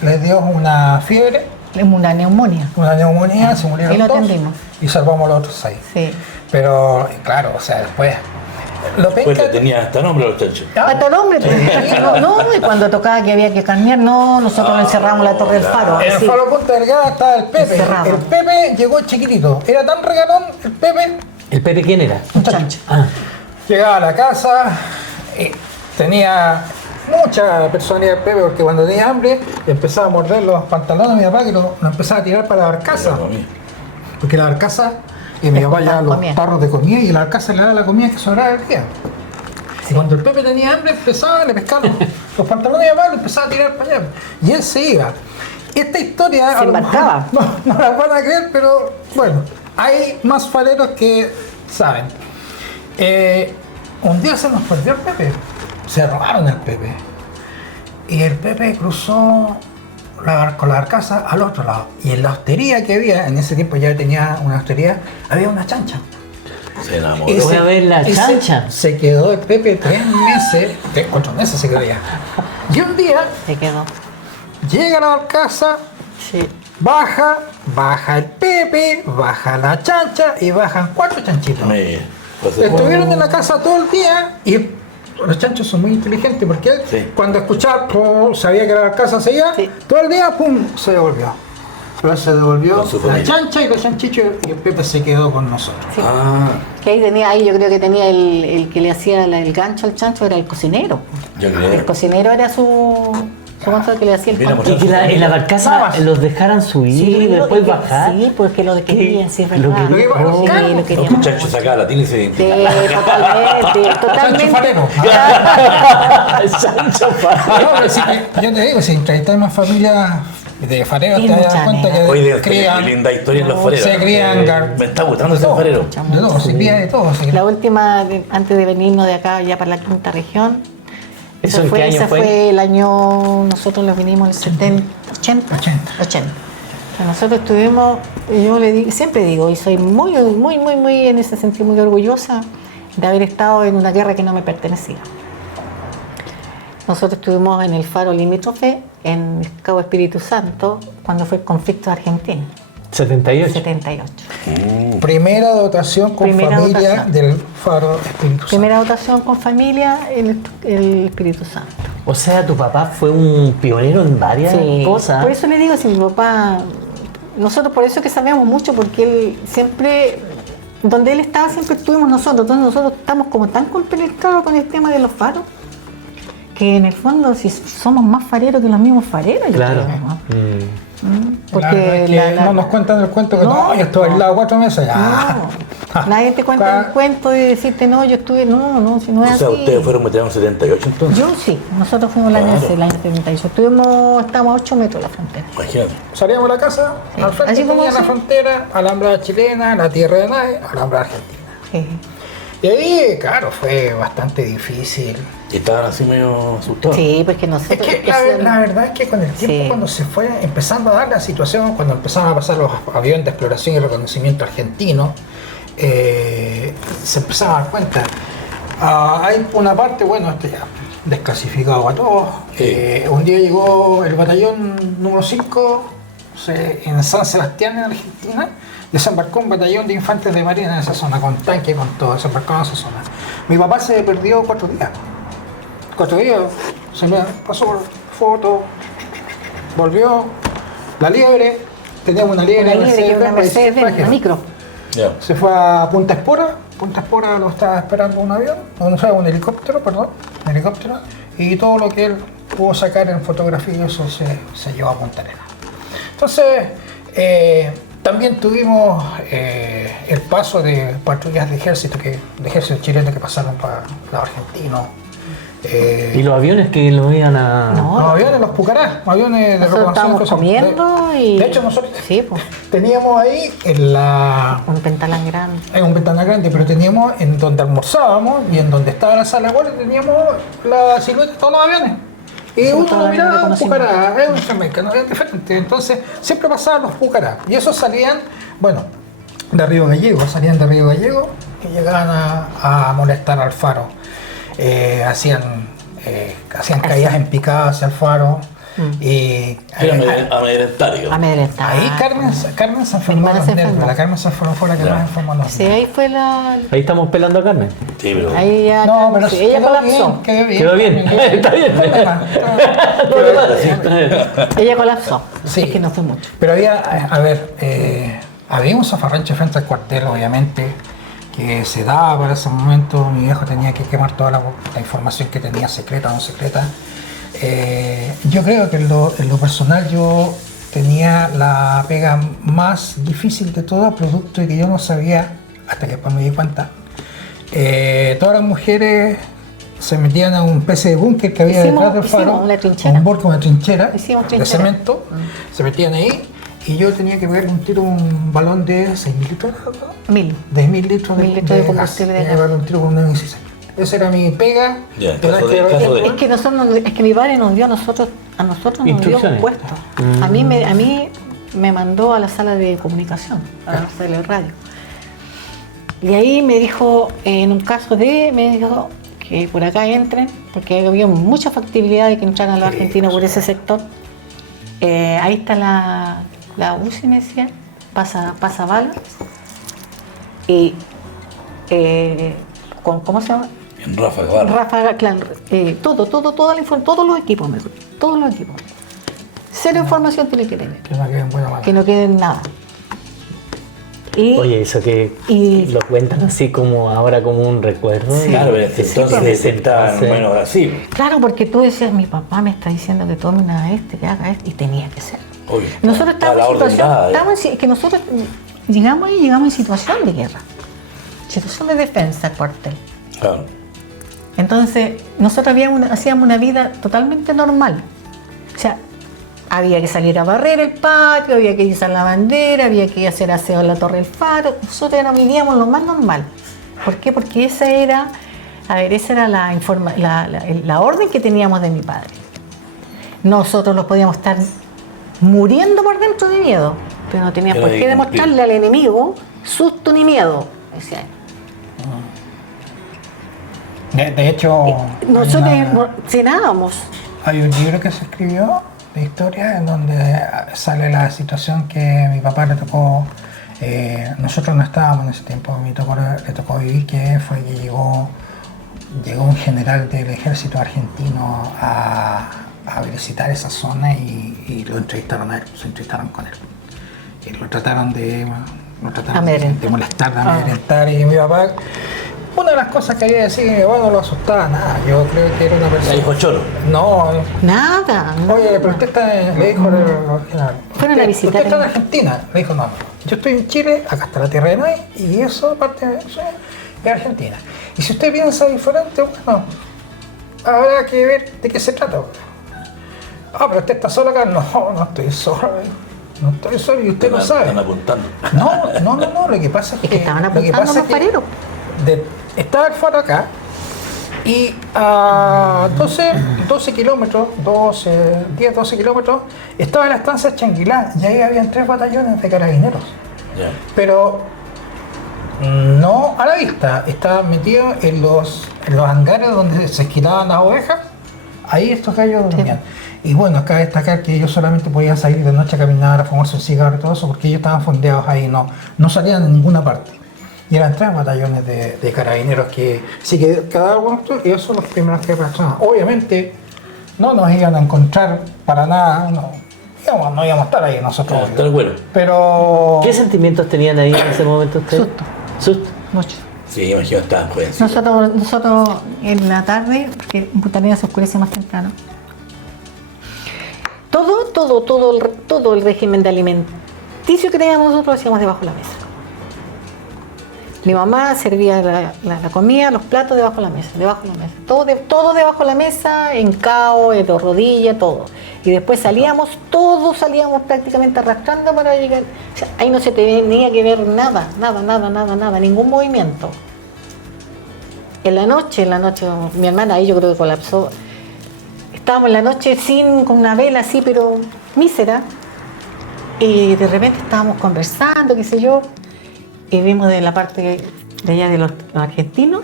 les dio una fiebre, Una neumonía. una neumonía, se murieron Y lo 2 atendimos. y salvamos a los otros 6. Sí. Pero claro, o sea, después lo Pues penca. le tenía hasta nombre a los chanchos. Hasta el hombre, y cuando tocaba que había que cambiar, nosotros encerramos la Torre del Faro. En el así. Faro Punta Delgada estaba el Pepe. Encerrado. El Pepe llegó chiquitito, era tan regalón el Pepe. ¿El Pepe quién era? Un chancho. Ah, Llegaba a la casa, tenía mucha personalidad el Pepe, porque cuando tenía hambre empezaba a morder los pantalones de mi papá, que lo empezaba a tirar para la barcaza. Porque la barcaza, mi papá llevaba los comida. tarros de comida y la barcaza le daba la comida que sobraba del día. Y cuando el Pepe tenía hambre, le pescaba los pantalones de mi papá, lo empezaba a tirar para allá. Y él se iba. Esta historia Se a lo mejor embarcaba. no la van a creer, pero bueno, hay más fareros que saben. Un día se nos perdió el Pepe, se robaron el Pepe. Y el Pepe cruzó con la barcaza al otro lado. Y en la hostería que había, en ese tiempo ya tenía una hostería, había una chancha. Se enamoró. Y Voy a ver la y chancha. Se quedó el Pepe 3 meses, 4 meses se quedó ya. Y un día Se quedó. llega a la barcaza, Sí. baja el Pepe, baja la chancha y bajan 4 chanchitos. Pues, Estuvieron en la casa todo el día y los chanchos son muy inteligentes porque él Sí. cuando escuchaba, sabía que la casa se iba, Sí. todo el día, ¡pum!, se devolvió. Pero se devolvió Con su la familia. chancha y los chanchitos y el Pepe se quedó con nosotros. Ah, Que ahí yo creo que tenía el que le hacía el gancho al chancho, era el cocinero. yo creo. El cocinero era su Somos que le hacía el Mira, control. Y que en la barcaza Nada más. los dejaran subir y después y que- bajar. Sí, porque lo querían, sí, es Lo verdad. querían. Oh. Sí, lo Los querían. muchachos sacaban la tila y se Sí, identificaban. totalmente. Farero. Sancho No, pero sí, yo te digo, si entrevistas más familias de fareros, Sí, te das mucha cuenta que Oye, crían, qué linda historia en los fareros. se crían Me está gustando ese todo, farero. de todo, se cría de todo. se cría. La última, antes de venirnos de acá ya para la quinta región, ¿Eso en qué año ese fue? fue el año, nosotros los vinimos en el 70, 80. 80. O sea, nosotros estuvimos, yo le digo, siempre digo, y soy muy en ese sentido muy orgullosa de haber estado en una guerra que no me pertenecía. Nosotros estuvimos en el faro limítrofe en Cabo Espíritu Santo cuando fue el conflicto de Argentina, 78. 78. Primera dotación con Primera familia dotación. del Faro Espíritu Santo. Primera dotación con familia, el Espíritu Santo. O sea, tu papá fue un pionero en varias cosas. Por eso le digo, si mi papá, nosotros por eso que sabemos mucho, porque él siempre, donde él estaba siempre estuvimos nosotros, entonces nosotros estamos como tan compenetrados con el tema de los faros, que en el fondo si somos más fareros que los mismos fareros, yo Claro. creo, ¿no? La verdad es que no nos cuentan el cuento que no, yo estuve aislado 4 meses. No, nadie te cuenta el cuento de decirte, no, yo estuve, no, si no es O sea, así. ustedes fueron veteranos en 78 entonces. Yo sí, nosotros fuimos el año, Claro. el año 78, estábamos a 8 metros de la frontera. Imagínate. Salíamos de la casa, Sí. al frente Así como tenía la así. frontera, Alhambra chilena, la tierra de nadie, Alhambra argentina. Sí. Y ahí, claro, fue bastante difícil. Y estaban así medio asustados. Sí, pues que nosotros... Es que la verdad es que con el tiempo, Sí. cuando se fue empezando a dar la situación, cuando empezaron a pasar los aviones de exploración y reconocimiento argentinos, se empezaron a dar cuenta. Hay una parte, bueno, esto ya desclasificado a todos. Sí. Un día llegó el batallón número 5 en San Sebastián, en Argentina. Desembarcó un batallón de infantes de marina en esa zona, con tanque, con todo, desembarcó en esa zona. Mi papá se perdió 4 días. 4 días, se me pasó por foto, volvió. La liebre, teníamos una liebre, Una liebre, que es una Mercedes, una micro. Ya. Se fue a Punta Espora lo estaba esperando un avión, un helicóptero, un helicóptero, y todo lo que él pudo sacar en fotografía, eso se llevó a Punta Arenas. Entonces, también tuvimos el paso de patrullas de ejército chileno que pasaron para los argentinos. Y los aviones que lo iban a... No. Los aviones, los Pucará, aviones de Nosotros estábamos cosas. comiendo y... De hecho, nosotros Sí, pues, teníamos ahí un pentalán grande. en un ventana grande, pero teníamos en donde almorzábamos y en donde estaba la sala de vuelo teníamos la silueta de todos los aviones. Y Sí, uno todos lo los miraba, un reconocimos. Pucará, es un jamaica, no eran diferentes. Entonces siempre pasaban los Pucará. Y esos salían, bueno, de Río Gallego, y llegaban a molestar al faro. Hacían caídas en picada hacia el faro. Y Era amedrentario. Amedrentada. ahí Carmen se enfermó Mi hermana de los se nervios. enfermó. La Carmen se enfermó, fue la que más enfermó de los Sí, ahí fue la... Ahí estamos pelando a Carmen. Sí, pero. Ahí ya... No, pero sí, ella quedó colapsó. bien, Quedó bien. Está bien. Ella colapsó. Sí. Es que no fue mucho. Pero había, había un zafarrancho frente al cuartel, obviamente, que se daba para ese momento. Mi viejo tenía que quemar toda la información que tenía, secreta o no secreta. Yo creo que en lo personal yo tenía la pega más difícil de todo, producto de que yo no sabía, hasta que después me di cuenta. Todas las mujeres se metían a un especie de búnker que había Hicimos- detrás del faro, hicimos una trinchera. un búnker, una trinchera Hicimos de trinchera. cemento, se metían ahí y yo tenía que pegarle un tiro a un balón de 6.000 litros, ¿no? 1000. De 1.000 litros 1000 litros de combustible de gas. gas. Tenía que pegarle un tiro con un M16. Esa era mi pega. Ya, en de la caso de- que- en caso de- Es que es que mi padre nos dio a nosotros nos dio Instrucciones. un puesto. A mí me mandó a la sala de comunicación, a la sala de radio. Y ahí me dijo, en un caso me dijo que por acá entren, porque había mucha factibilidad de que entraran los argentinos por ese sector. Ahí está la UCI, me decía, pasa balas. Y ¿cómo se llama? En Ráfaga Barra. Ráfaga, claro, toda la información, todos los equipos, todos los equipos. Cero información tiene que tener, Que no quede en buena mano. que no quede nada. Y, Oye, eso que y- lo cuentan así como ahora como un recuerdo. Sí. Claro, Sí, entonces sí, estaban sí. menos así. claro, porque tú decías, mi papá me está diciendo que tome una que haga esto, y tenía que ser. Obvio. Nosotros Estaba estábamos la en orden situación, dada, es que nosotros llegamos en situación de guerra, situación de defensa del cuartel. Claro. Entonces, nosotros hacíamos una vida totalmente normal. O sea, había que salir a barrer el patio, había que izar la bandera, había que hacer aseo en la Torre del Faro. Nosotros vivíamos lo más normal. ¿Por qué? Porque esa era la orden que teníamos de mi padre. Nosotros los podíamos estar muriendo por dentro de miedo, pero no teníamos Era por qué de demostrarle al enemigo susto ni miedo. Decía, De hecho, nosotros cenábamos. hay un libro que se escribió de historia en donde sale la situación que mi papá le tocó. Nosotros no estábamos en ese tiempo, le tocó vivir, que fue que llegó un general del ejército argentino a visitar esa zona y lo entrevistaron a él, se entrevistaron con él. Y lo trataron de molestar, de amedrentar, y mi papá, una de las cosas que había decir, mi papá no lo asustaba nada. Yo creo que era una persona. Le dijo choro. No, Nada. oye, pero usted está, le dijo Fueron a visitar usted está en el- Argentina. Le dijo, no, yo estoy en Chile, acá está la tierra de nadie, y eso parte de eso es Argentina. Y si usted piensa diferente, bueno, habrá que ver de qué se trata. Ah, pero usted está solo acá. No, no estoy solo. No estoy solo y usted lo sabe. Están apuntando. No, lo que pasa es que... Es que estaban lo que apuntando pasa los es que fareros. estaba el faro acá y a 12 kilómetros, 10-12 kilómetros, estaba la estancia Changuilá y ahí habían 3 batallones de carabineros. Ya. Pero no a la vista, estaban metidos en los hangares donde se esquilaban las ovejas, ahí estos gallos dormían. Y bueno, acá destacar que ellos solamente podían salir de noche a caminar, a fumarse un cigarro y todo eso, porque ellos estaban fondeados ahí, no salían de ninguna parte. Y eran 3 batallones de carabineros que sí que cada uno, ellos son los primeros que reaccionaban. Obviamente no nos iban a encontrar para nada, no íbamos a estar ahí nosotros. Está el vuelo. Pero ¿Qué sentimientos tenían ahí en ese momento ustedes? Susto. Mucho. Sí, imagino estaban jovencitos. Nosotros en la tarde, porque en Punta Arenas se oscurece más temprano, todo el régimen de alimenticio que teníamos nosotros lo hacíamos debajo de la mesa. Mi mamá servía la comida, los platos debajo de la mesa. Todo debajo de la mesa, en cao, de rodilla, todo. Y después todos salíamos prácticamente arrastrando para llegar. O sea, ahí no se tenía que ver nada, ningún movimiento. En la noche, mi hermana ahí yo creo que colapsó. Estábamos en la noche con una vela así, pero mísera. Y de repente estábamos conversando, qué sé yo. Y vimos de la parte de allá de los argentinos,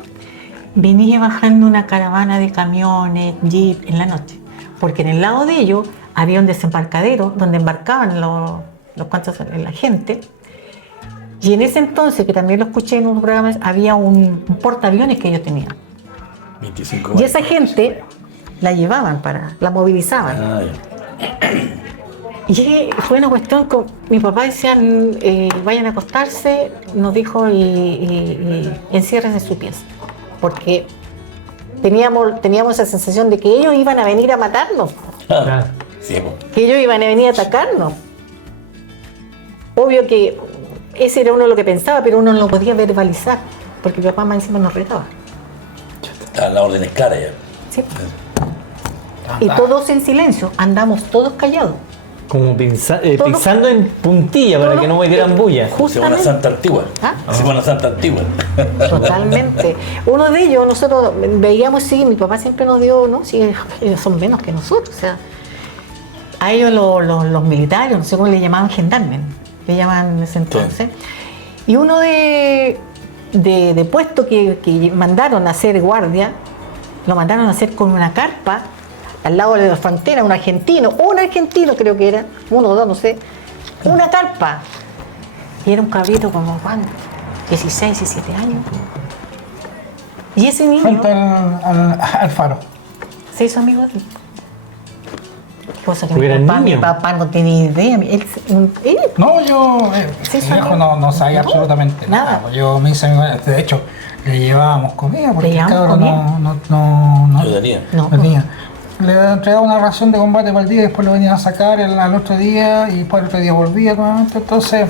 venía bajando una caravana de camiones, jeep en la noche, porque en el lado de ellos había un desembarcadero donde embarcaban la gente, y en ese entonces, que también lo escuché en unos programas, había un portaaviones que ellos tenían, 25 y esa gente la llevaban la movilizaban. Ah, ya. Y fue una cuestión que mi papá decía, vayan a acostarse, nos dijo, y enciérrense en su pieza. Porque teníamos esa sensación de que ellos iban a venir a matarnos, Ah, Sí, pues. que ellos iban a venir a atacarnos. Obvio que ese era uno lo que pensaba, pero uno no lo podía verbalizar, porque mi papá más encima nos retaba. Estaban las órdenes claras ya. ¿Sí? Y todos en silencio, andamos todos callados. como pensando en puntilla para todo- que no me dieran bulla. Semana Santa Antigua. ¿Ah? Semana Santa Antigua. Totalmente. Uno de ellos, nosotros veíamos, sí, mi papá siempre nos dio, ¿no? Sí, ellos son menos que nosotros, o sea, a ellos los militares, no sé cómo le llamaban, gendarmes, le llamaban en ese entonces. Y uno de puesto que mandaron a hacer guardia, lo mandaron a hacer con una carpa al lado de la frontera, un argentino creo que era, uno o dos, no sé, una carpa. Y era un cabrito como, ¿cuánto? 16, 17 años. Y ese niño frente al faro. se hizo amigo de él. Cosa que Porque mi eran papá, niños. no tenía idea. Él No, yo, Sí, mi soy viejo yo. no sabía No, absolutamente nada. nada. Yo me hice, de hecho, le llevábamos comida porque ¿Le el llevábamos cabro no No tenía. No. tenía. Le entregaba una ración de combate para el día y después lo venían a sacar al otro día y después el otro día volvía nuevamente. Entonces,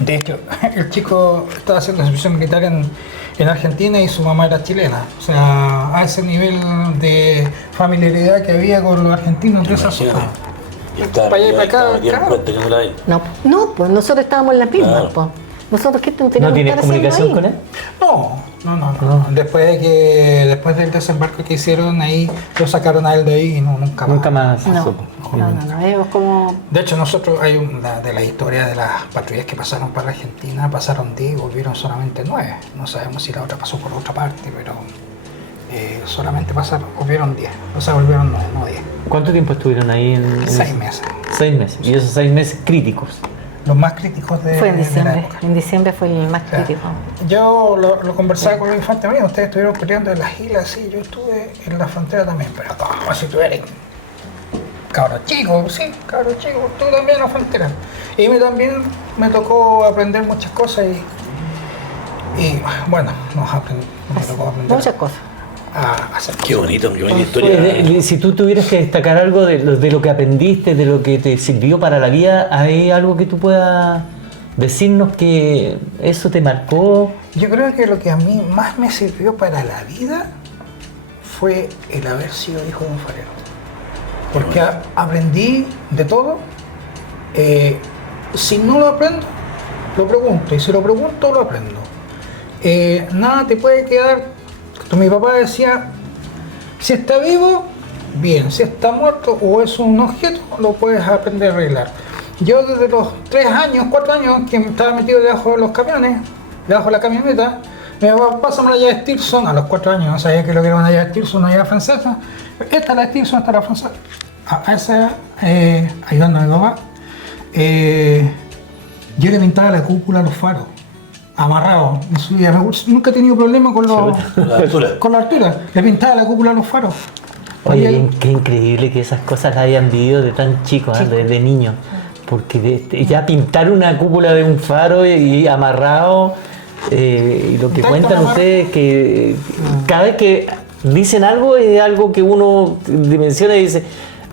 de hecho, el chico estaba haciendo servicio militar en Argentina y su mamá era chilena. O sea, a ese nivel de familiaridad que había con los argentinos, de esas Imagínate. Y está Para allá y para acá, metida en claro. cuenta que no la hay. No, pues nosotros estábamos en la misma, Claro. pues. Nosotros, ¿qué teníamos ¿No que tienes estar haciendo comunicación ahí? con él? No. Después del desembarco que hicieron ahí, lo sacaron a él de ahí y nunca más. Nunca más se No, supo. no, ellos como... De hecho, nosotros hay una de la historia de las patrullas que pasaron para Argentina, pasaron 10 y volvieron solamente 9. No sabemos si la otra pasó por otra parte, pero solamente volvieron 10. O sea, volvieron 9, no 10. ¿Cuánto tiempo estuvieron ahí en 6 meses. 6 meses. Y esos 6 meses críticos. Los más críticos Fue de en la diciembre. época. En diciembre fue el más O sea, crítico. yo lo conversaba con los infantes míos, ustedes estuvieron peleando en las islas, sí, yo estuve en la frontera también, pero como si tú eres cabros chicos, sí, cabros chicos, tú también en la frontera. Y a mí también me tocó aprender muchas cosas y bueno, me tocó aprender Muchas cosas. a hacer Qué bonito, qué bonita Oye, historia. si tú tuvieras que destacar algo de lo que aprendiste, de lo que te sirvió para la vida, ¿hay algo que tú puedas decirnos que eso te marcó? Yo creo que lo que a mí más me sirvió para la vida fue el haber sido hijo de un farero. Porque aprendí de todo. Si no lo aprendo, lo pregunto. Y si lo pregunto, lo aprendo. Nada te puede quedar. Mi papá decía, si está vivo, bien. Si está muerto o es un objeto, lo puedes aprender a arreglar. Yo desde los 3 años, 4 años, que estaba metido debajo de los camiones, debajo de la camioneta, mi papá, pásame la llave Stilson. A los 4 años no sabía que lo que era una llave Stilson, una llave francesa. Esta es la Stilson, esta es la francesa. A esa, ayudando a mi papá, yo le pintaba la cúpula a los faros, amarrado. Nunca he tenido problema con La altura. con la altura. Le pintaba la cúpula a los faros. Oye, qué increíble que esas cosas las hayan vivido de tan chicos, de niños. Porque ya pintar una cúpula de un faro y amarrado, y lo que Tanto cuentan amarrado. ustedes que cada vez que dicen algo es algo que uno dimensiona y dice,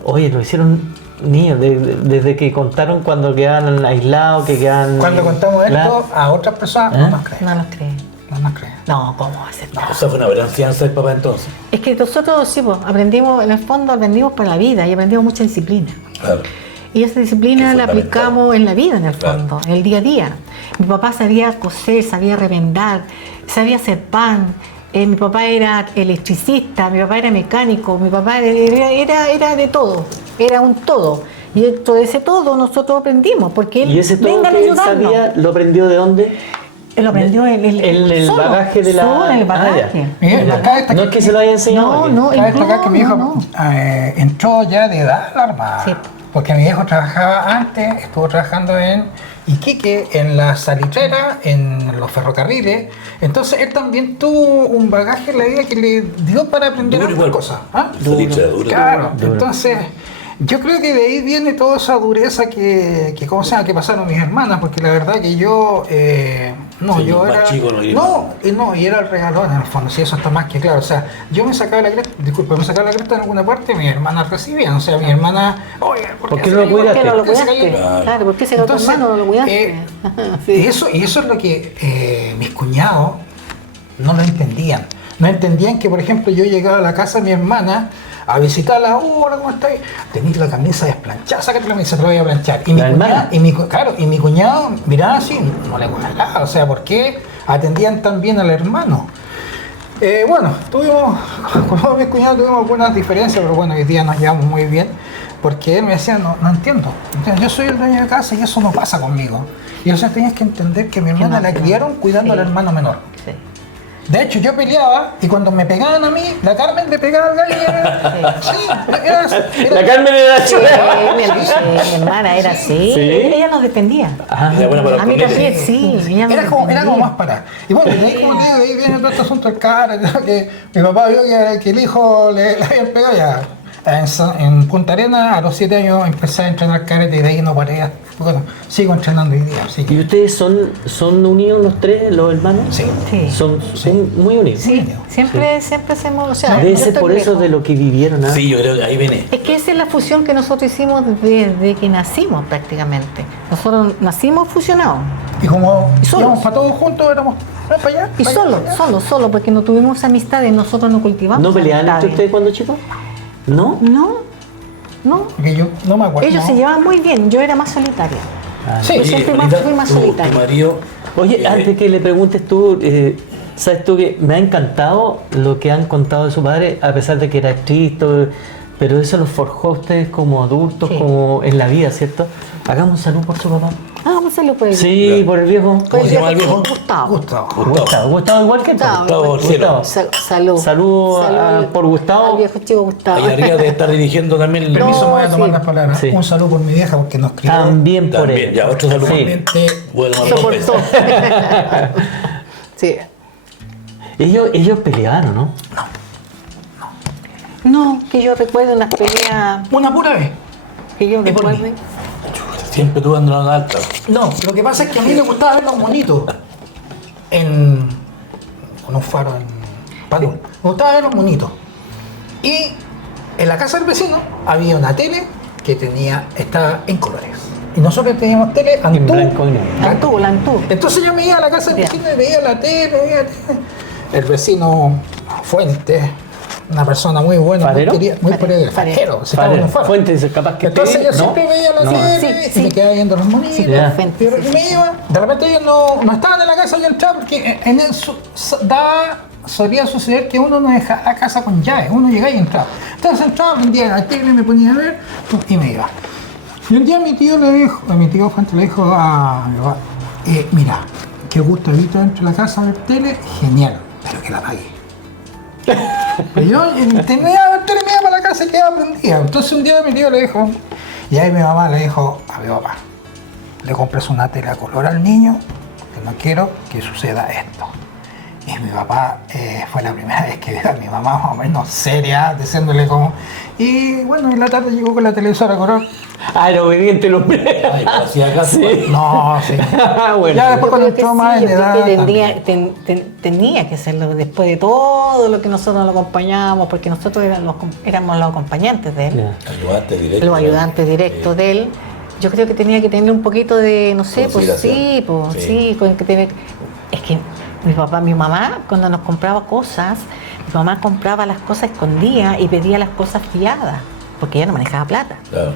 oye, lo hicieron niños, desde que contaron cuando quedaban aislados, que quedan... Cuando contamos esto a otras personas, no nos creen. No nos creen. No nos creen. No, ¿cómo va a ser? O sea, fue una gran fianza del papá entonces. Es que nosotros sí, pues, aprendimos, en el fondo aprendimos por la vida y aprendimos mucha disciplina. Claro. Y esa disciplina Es la fundamental. aplicamos en la vida, en el Claro. fondo, en el día a día. Mi papá sabía coser, sabía remendar, sabía hacer pan. Mi papá era electricista, mi papá era mecánico, mi papá era de todo, era un todo. Y dentro de ese todo nosotros aprendimos, porque él ¿Y ese todo vengan a que él ayudarnos. sabía, lo aprendió de dónde? Él lo aprendió en el solo, bagaje de la... solo en el bagaje. Ah, ya. Miguel, acá está No es que se lo haya enseñado. No, alguien. no, Cabe destacar que mi hijo no. entró ya de edad a la Armada. Sí. Porque mi viejo trabajaba antes, estuvo trabajando en Iquique, en la salitrera, en los ferrocarriles. Entonces él también tuvo un bagaje en la vida que le dio para aprender Duro otras igual. cosas. ¿Ah? Salitre duro. Claro, Duro. entonces yo creo que de ahí viene toda esa dureza ¿cómo se llama? Que pasaron mis hermanas, porque la verdad que yo, Sí, yo más era, chico no iba. y era el regalón en el fondo, sí, eso está más que claro, o sea, yo me sacaba la cresta, disculpa, me sacaba la cresta en alguna parte, mis hermanas recibían, o sea, mi hermana, oye, ¿Por qué se no lo cayó? cuidaste? ¿Por qué no lo ¿Por qué se cuidaste? cayó? Claro. Claro, ¿por qué se quedó tu Entonces, hermano? No lo cuidaste. Sí. y eso es lo que mis cuñados no lo entendían. No entendían que, por ejemplo, yo llegaba a la casa de mi hermana a visitarla, hola, ¿cómo estáis? Tenéis la camisa desplanchada, sácate la camisa, te la voy a planchar. Y mi La cuñado, hermana. y mi cuñado miraba así, no le gustaba, o sea, ¿por qué atendían tan bien al hermano? Bueno, con mis cuñados tuvimos algunas diferencias, pero bueno, hoy día nos llevamos muy bien, porque él me decía, no entiendo, yo soy el dueño de casa y eso no pasa conmigo. Y o sea, tenías que entender que mi hermana la criaron cuidando Sí. al hermano menor. Sí. De hecho, yo peleaba y cuando me pegaban a mí, la Carmen le pegaba al gallo y era... Sí, La Carmen era Sí, chula. mi hermana era así. Sí. Ella nos defendía. Ah, Era buena para A mí los también, cornetes. sí. Ella nos Era como defendía. más para. Y bueno, de ahí, como te digo, de ahí viene todo este asunto del cara, que mi papá vio que el hijo le habían pegado ya. En Punta Arenas, a los 7 años empecé a entrenar karate y de ahí no paré. Bueno, sigo entrenando hoy día. Así ¿Y que, ustedes son unidos los tres, los hermanos? sí. Sí. Son muy unidos. Sí, siempre hacemos, o sea, Debe yo ser estoy por eso lejos. de lo que vivieron. ¿Ah? Sí, yo creo que ahí viene. Es que esa es la fusión que nosotros hicimos desde que nacimos prácticamente. Nosotros nacimos fusionados. Y como Y solos. íbamos para todos juntos, éramos para allá. Y para allá. solo, porque no tuvimos amistades, nosotros no cultivamos ¿No peleaban entre amistades. ustedes cuando chicos? ¿No? No. Porque yo no me acuerdo. Ellos no. se llevaban muy bien, yo era más solitaria. Sí, Yo siempre fui más tu solitaria. marido. Oye, antes que le preguntes tú, sabes tú que me ha encantado lo que han contado de su padre, a pesar de que era estricto, pero eso los forjó a ustedes como adultos, Sí. como en la vida, ¿cierto? Hagamos un saludo por su papá. Ah, un saludo por el Sí, Ya. por el viejo. ¿Cómo se llama el viejo? Gustavo. Gustavo. Gustavo igual que tú. Gustavo, Cielo. Salud. Salud por Gustavo. Al viejo chico Gustavo. Ahí arriba de estar dirigiendo también el Permiso, me voy a No, tomar sí. las palabras. Sí. Un saludo por mi vieja porque nos crió. También por También, él. ya, otro saludo. Sí. Realmente, Bueno, dos veces. Soportó. Sí. Ellos peleaban, ¿no? No, que yo recuerdo unas peleas una pura vez. que yo Y por recuerde. Siempre tú andas en alta. No, lo que pasa es que a mí me gustaba ver los monitos con un faro en Palún. Me gustaba ver los monitos. Y en la casa del vecino había una tele que estaba en colores. Y nosotros teníamos tele En Antú. blanco y negro. La Antú. Entonces yo me iba a la casa del Ya. vecino y veía la tele, veía la tele. El vecino Fuentes, una persona muy buena, ¿Farero? muy querida, fajero, se estaba en un faro. Fuentes, capaz que Entonces te- yo ¿no? siempre veía la No. tele Sí, sí. y me quedaba viendo los monitos. Sí, Ya. Fuentes, Y sí. me iba, de repente ellos no estaban en la casa, yo entraba porque solía suceder que uno no dejaba la casa con llave, uno llegaba y entraba. Entonces entraba, prendía la tele, me ponía a ver y me iba. Y un día mi tío Fuentes le dijo a mi papá, mira, qué gusto ahorita dentro de la casa ver tele, genial, pero que la apague. Pero yo tenía la tele, me iba para la casa y quedaba prendida. Entonces un día mi tío le dijo, y ahí mi mamá le dijo a mi papá, le compras una tele a color al niño, que no quiero que suceda esto. Y mi papá fue la primera vez que vio a mi mamá más o menos seria, diciéndole como... Y bueno, en la tarde llegó con la televisora a color. Ah, era obediente el hombre. Ay, pero hacía caso. Sí. No, sí. Bueno. Ya después cuando Yo creo que entró más sí, en yo creo edad que también. tenía que hacerlo después de todo lo que nosotros lo acompañábamos, porque nosotros éramos los acompañantes de él, Ya. Ayudante directo. los ayudantes directos de él. Yo creo que tenía que tener un poquito de, no sé, pues sí, Consideración. pues Sí. sí, con que tener. Es que mi mamá, cuando nos compraba cosas, mi mamá compraba las cosas escondidas y pedía las cosas fiadas, porque ella no manejaba plata. Claro.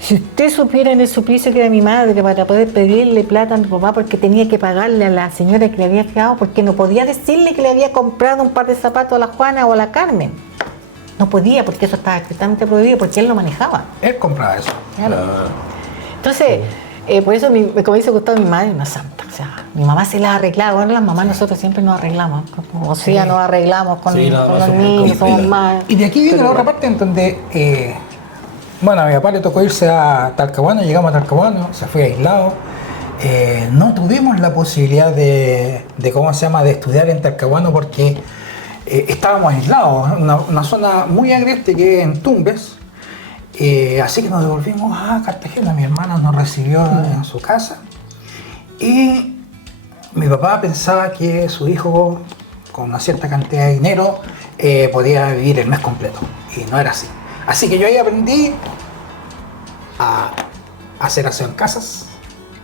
Si usted supiera en el suplicio que era mi madre para poder pedirle plata a mi papá porque tenía que pagarle a la señora que le había fiado, porque no podía decirle que le había comprado un par de zapatos a la Juana o a la Carmen. No podía, porque eso estaba estrictamente prohibido, porque él lo manejaba. Él compraba eso. Claro. Ah, Entonces, por eso, como dice Gustavo, mi madre es una santa. O sea, mi mamá se la arreglaba. Bueno, las mamás nosotros siempre nos arreglamos. O sea, nos arreglamos con, Sí, no, con no, los somos niños, somos complicados. más. Y de aquí viene la otra parte en donde, bueno, a mi papá le tocó irse a Talcahuano, llegamos a Talcahuano, se fue aislado. No tuvimos la posibilidad de ¿cómo se llama?, de estudiar en Talcahuano porque estábamos aislados, una zona muy agreste que es en Tumbes. Así que nos devolvimos a Cartagena, mi hermana nos recibió en su casa y mi papá pensaba que su hijo con una cierta cantidad de dinero podía vivir el mes completo y no era así. Así que yo ahí aprendí a hacer aseo en casas.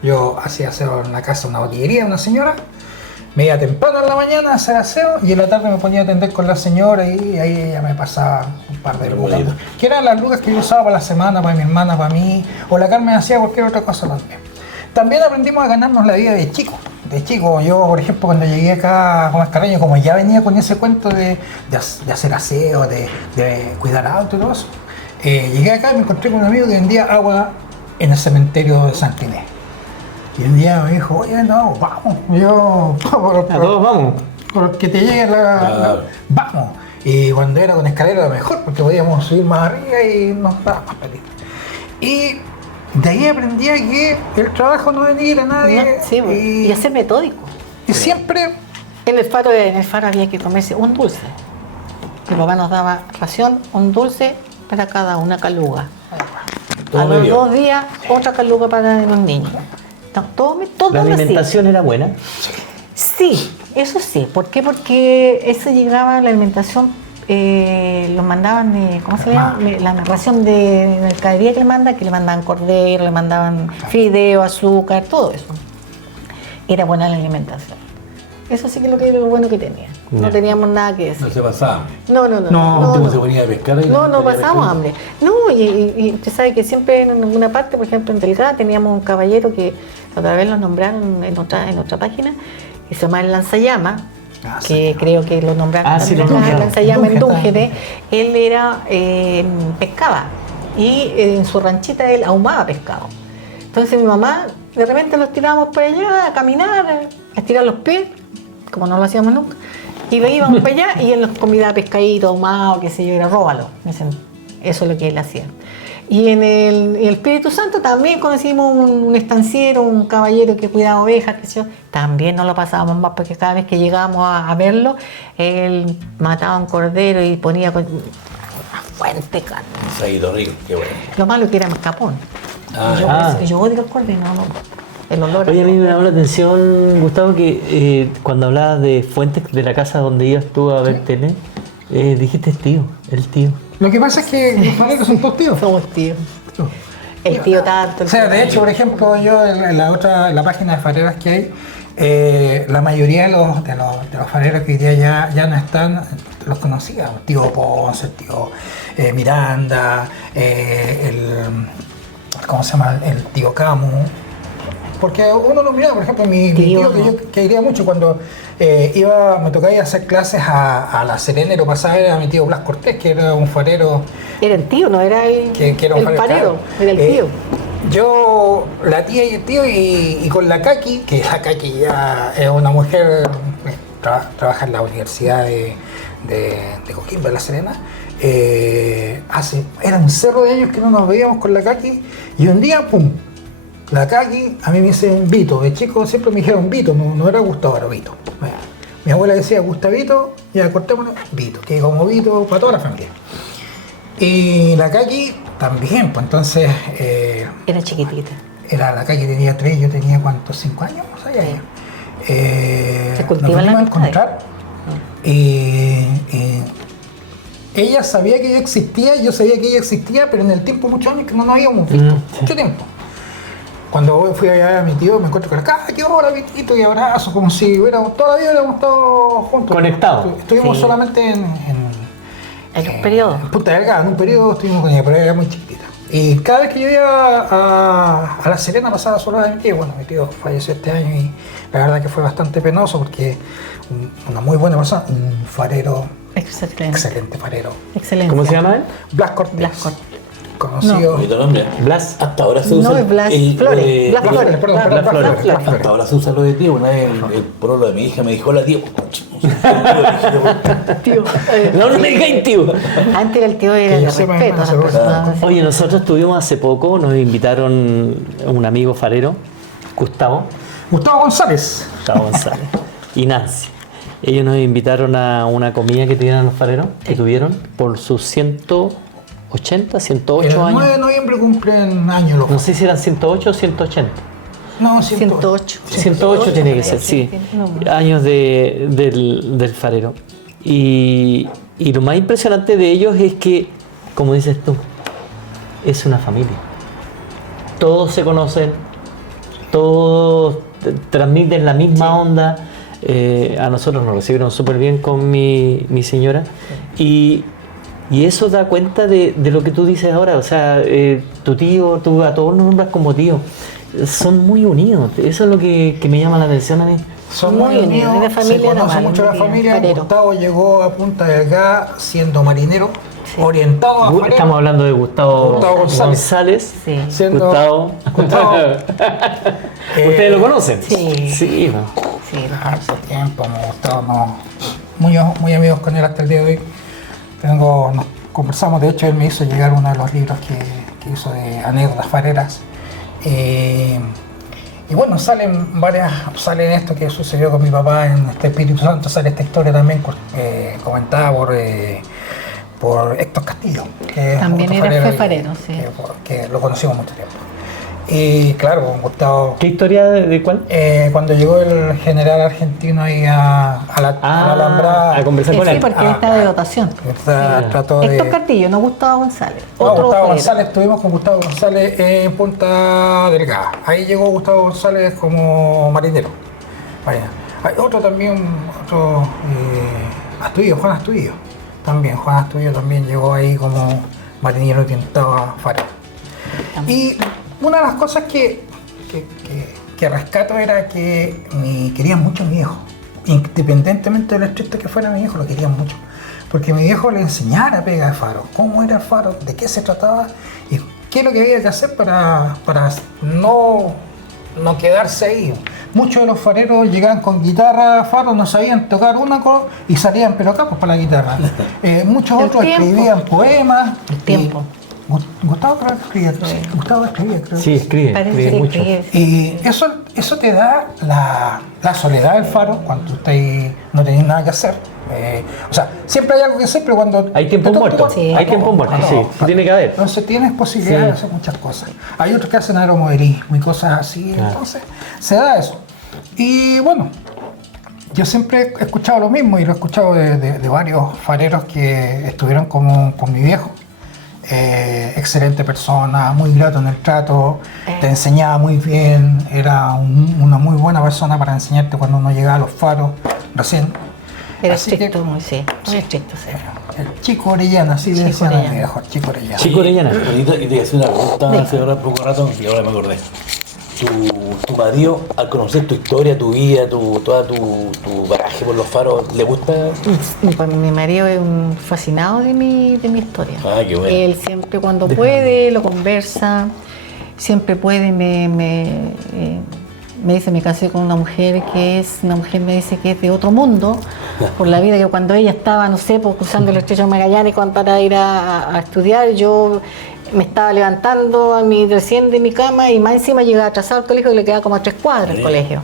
Yo hacía aseo en la casa de una botillería de una señora. Me iba temprano en la mañana a hacer aseo y en la tarde me ponía a atender con la señora y ahí ella me pasaba un par de lucas. bonito. Que eran las lucas que yo usaba para la semana, para mi hermana, para mí, o la Carmen hacía cualquier otra cosa también. También aprendimos a ganarnos la vida de chico. De chico, yo por ejemplo cuando llegué acá a Mascareño, como ya venía con ese cuento de hacer aseo, de cuidar auto y todo eso, llegué acá y me encontré con un amigo que vendía agua en el cementerio de San Inés. Y un día me dijo, oye, no, vamos. Yo, A todos vamos. por que te llegue Claro. vamos. Y cuando era con escalera era mejor porque podíamos subir más arriba y nos daba más peligro. Y de ahí aprendí a que el trabajo no venía a nadie. Sí, y a ser metódico. y siempre En el faro había que comerse un dulce Mi papá nos daba ración, un dulce para cada una caluga. Todo A los medio. 2 días, otra caluga para los niños. Todo La así. alimentación era buena. Sí, eso sí. ¿Por qué? Porque eso llegaba, la alimentación, los mandaban, ¿cómo se llama? La narración de mercadería que le mandaban cordero, le mandaban fideo, azúcar, todo eso. Era buena la alimentación. Eso sí que es lo bueno que tenía. No Ya. teníamos nada que decir. No se pasaba. No. No se ponía a pescar ahí. No pasábamos hambre. No, y usted sabe que siempre en alguna parte, por ejemplo en Delgada, teníamos un caballero que otra vez lo nombraron en otra página, que se llama el Lanzallama, que creo que lo nombraron Ah, sí, también lo acá, el nombraron. Lanzallama en Dúngete. Dúngete. Él era, pescaba, y en su ranchita él ahumaba pescado. Entonces mi mamá, de repente los tirábamos para allá a caminar, a estirar los pies, como no lo hacíamos nunca, y íbamos para allá y él nos comía pescadito ahumado, qué sé yo, era róbalo. Eso es lo que él hacía. Y en el Espíritu Santo también conocimos un estanciero, un caballero que cuidaba ovejas, qué sé yo. También no lo pasábamos más porque cada vez que llegábamos a verlo, él mataba un cordero y ponía con una fuente carne. Se ha ido rico, qué bueno. Lo malo que era mascapón. Yo odio el cordero, no. El olor. Oye, a mí me llamó la atención, Gustavo, que cuando hablabas de fuentes de la casa donde ibas tú a ver tele, dijiste el tío. Lo que pasa es que los fareros son todos tíos. Somos tíos. El tío tanto. O sea, de hecho, por ejemplo, yo en la página de fareras que hay, la mayoría de los fareros que hoy día ya no están, los conocía. El tío Ponce, el tío Miranda, ¿cómo se llama? El tío Camu. Porque uno lo miraba, por ejemplo, mi tío, que yo quería mucho cuando me tocaba ir a hacer clases a La Serena, y lo pasaba era mi tío Blas Cortés, que era un farero. Era el tío, no era el, Que era un el farero, parero, claro. era el tío. Yo, la tía y el tío, y con la Kaki, que la Kaki ya es una mujer, trabaja en la Universidad de Coquimbo, de La Serena. Era un cerro de años que no nos veíamos con la Kaki, y un día, ¡pum! La Kaki, a mí me dicen Vito. De chico siempre me dijeron Vito, no era Gustavo, era Vito. Bueno, mi abuela decía Gustavito, ya cortémonos, Vito, que como Vito para toda la familia. Y la Kaki también, pues entonces. Era chiquitita. La Kaki tenía 3, yo tenía ¿cuántos? 5 años, no sabía ya. Se Nos cultiva la vinimos a amistad. encontrar. Y ella sabía que yo existía, yo sabía que ella existía, pero en el tiempo, muchos años que no nos habíamos visto, mucho tiempo. Cuando fui allá a mi tío, me encuentro con la Kaki, qué hola, Vitito, y abrazo, como si toda la vida hubiéramos estado juntos. Conectados. Estuvimos Sí. solamente en En un periodo. en Punta Delgada, en un periodo estuvimos con ella, pero era muy chiquitita. Y cada vez que yo iba a La Serena pasaba sola de mi tío. Bueno, mi tío falleció este año y la verdad que fue bastante penoso porque una muy buena persona, un farero, excelente farero. Excelente. ¿Cómo se llama él? Blas Cortés. Blas Cortés. Conocido. Bonito nombre. Blas. Hasta ahora se usa. No, es Blas Flores. Blas Blas Flores, perdón, Blas Blas Flores. Flores, Blas Flores. Hasta ahora se usa lo de tío. Una vez el prolo de mi hija me dijo, hola tío. Tío. No me digáis tío. Antes el tío era Que de yo sepa, respeto a las hermano, personas. Oye, nosotros estuvimos hace poco, nos invitaron un amigo farero, Gustavo González. González, y Nancy. Ellos nos invitaron a una comida que tenían los fareros, que tuvieron por sus 180, 108 El 9 años. de noviembre cumplen años los. No sé si eran 108 o 180. No, 108. 108 tiene que ser, sí. Años del farero. Y lo más impresionante de ellos es que, como dices tú, es una familia. Todos se conocen, todos transmiten la misma onda. A nosotros nos recibieron súper bien con mi señora. Y eso da cuenta de lo que tú dices ahora. O sea, tu tío, tú a todos nos nombras como tío. Son muy unidos. Eso es lo que me llama la atención a mí. Son Muy muy unidos, unidos, de familia se conoce normal, mucho la muy familia. farero. Gustavo llegó a Punta Delgada siendo marinero, orientado a farero. Estamos hablando de Gustavo González. Sí. Siendo- Gustavo. ¿Ustedes lo conocen? Sí. Sí, no. Sí, Harto tiempo, hemos estado muy amigos con él hasta el día de hoy. Nos conversamos, de hecho él me hizo llegar uno de los libros que hizo de anécdotas fareras. Y bueno, salen esto que sucedió con mi papá en este Espíritu Santo, sale esta historia también comentada por Héctor Castillo, que También otro era farero farero, sí. que lo conocimos mucho tiempo. Y claro, con Gustavo, ¿Qué historia de cuál? cuando llegó el general argentino ahí a la Alhambra, a conversar con Sí, él. porque él está de votación. trató de... Héctor Castillo, no Gustavo González. No, Otro Gustavo farero. González, estuvimos con Gustavo González en Punta Delgada. Ahí llegó Gustavo González como marinero. Hay otro también, Astudillo, Juan Astudillo. Juan Astudillo también llegó ahí como marinero que estaba farero. Y una de las cosas que rescato era que me querían mucho a mi viejo. Independientemente de lo estricto que fuera mi viejo, lo querían mucho. Porque mi viejo le enseñara a pegar faro, cómo era el faro, de qué se trataba y qué es lo que había que hacer para no quedarse ahí. Muchos de los fareros llegaban con guitarra, faro, no sabían tocar un acorde y salían pero capos para la guitarra. Muchos El otros tiempo. escribían poemas. El tiempo. Gustavo creo que escribía, Gustavo escribía, creo. Sí, escribe Parece que mucho. escribe. Y eso te da la soledad del faro cuando usted no tenéis nada que hacer. O sea, siempre hay algo que hacer, pero cuando... Hay tiempo muerto, Sí, hay tiempo muerto, sí, tiene que haber. Entonces tienes posibilidad de hacer muchas cosas. Hay otros que hacen aeromodelismo y cosas así, entonces se da eso. Y bueno, yo siempre he escuchado lo mismo y lo he escuchado de varios fareros que estuvieron con mi viejo. Excelente persona, muy grato en el trato, te enseñaba muy bien, era una muy buena persona para enseñarte cuando uno llegaba a los faros recién. Era Así estricto, que, muy estricto, sí. el Chico Orellana, así le Chico decían a mi Orellana. viejo, el Chico Orellana. Chico Orellana. Y te voy a hacer una pregunta hace ahora poco rato y ahora me acordé. Tu marido, al conocer tu historia, tu vida, toda tu bagaje por los faros, ¿le gusta? Mi marido es un fascinado de mi historia. Ah, qué bueno. Él siempre cuando puede lo conversa, siempre puede me dice, me casé con una mujer me dice que es de otro mundo, por la vida, que cuando ella estaba, no sé, pues, cruzando el estrecho de Magallanes para ir a estudiar, yo me estaba levantando recién de mi cama y más encima llegaba atrasado al colegio y le quedaba como a 3 cuadras el colegio.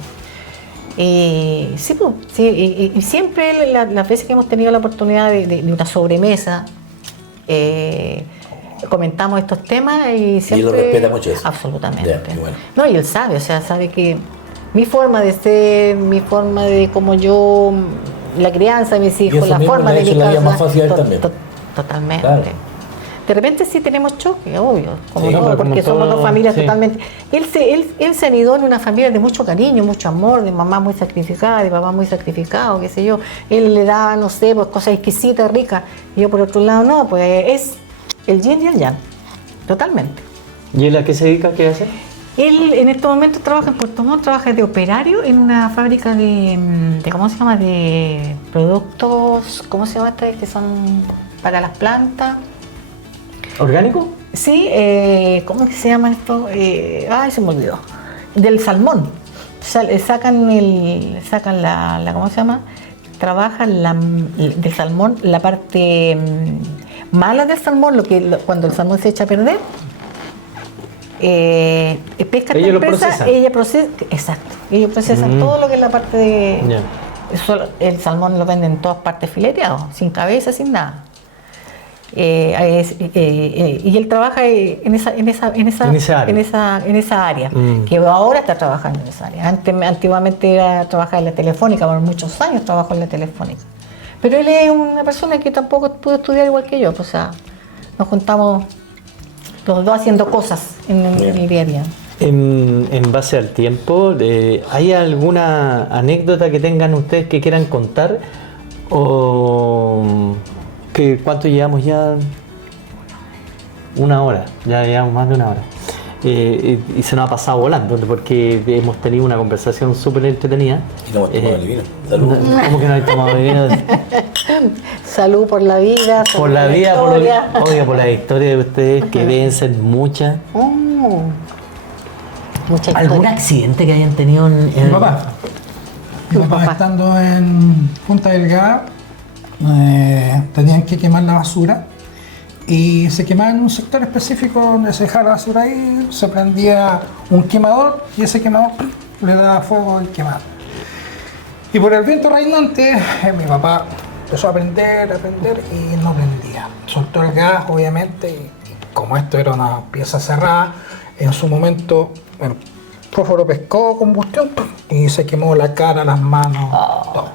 Y sí, pues, sí, y siempre las veces que hemos tenido la oportunidad de una sobremesa, comentamos estos temas y siempre... Y él lo respeta mucho eso. Absolutamente. Ya, qué bueno. No, y él sabe, o sea, sabe que mi forma de ser, mi forma de como yo, la crianza de mis hijos, eso la mismo forma le ha de mi hecho la vida casa, más fácil a él también. Totalmente. Claro. De repente sí tenemos choque, obvio, como Sí, todo, como porque somos todo, dos familias sí. totalmente... Él se anidó en una familia de mucho cariño, mucho amor, de mamá muy sacrificada, de papá muy sacrificado, qué sé yo. Él le daba, no sé, pues cosas exquisitas, ricas. Y yo por otro lado, no, pues es el yin y el yang, totalmente. ¿Y él a qué se dedica? ¿Qué hace? Él en estos momentos trabaja en Puerto Montt, trabaja de operario en una fábrica de ¿cómo se llama? De productos, ¿cómo se llama este? Que son para las plantas. ¿Orgánico? Sí, ¿cómo es que se llama esto? Se me olvidó. Del salmón. Sacan la ¿cómo se llama? Trabajan del salmón, la parte mala del salmón, cuando el salmón se echa a perder. Pesca esta Ellos lo empresa, procesan. exacto. Ellos procesan todo lo que es la parte de. Ya. El salmón lo venden en todas partes fileteado, sin cabeza, sin nada. Y él trabaja en esa área, que ahora está trabajando en esa área. Antiguamente trabajaba en la Telefónica, por muchos años trabajó en la Telefónica. Pero él es una persona que tampoco pudo estudiar igual que yo, o sea, nos juntamos los dos haciendo cosas en el día a día. En base al tiempo, ¿hay alguna anécdota que tengan ustedes que quieran contar? ¿O cuánto llevamos ya? 1 hora, ya llevamos más de 1 hora. Y se nos ha pasado volando porque hemos tenido una conversación súper entretenida. Y no hemos tomado el vino. Salud. ¿Cómo que no hemos tomado el vino? Salud por la vida, Por la vida, por la historia de ustedes, que deben ser muchas. Mucha ¿Algún historia. accidente que hayan tenido en Mi papá. Mi papá estando en Punta Delgada, tenían que quemar la basura y se quemaba en un sector específico donde se dejaba la basura ahí, se prendía un quemador y ese quemador le daba fuego al quemador. Y por el viento reinante, mi papá empezó a prender y no prendía. Soltó el gas, obviamente, y como esto era una pieza cerrada, en su momento el fósforo pescó combustión y se quemó la cara, las manos, todo.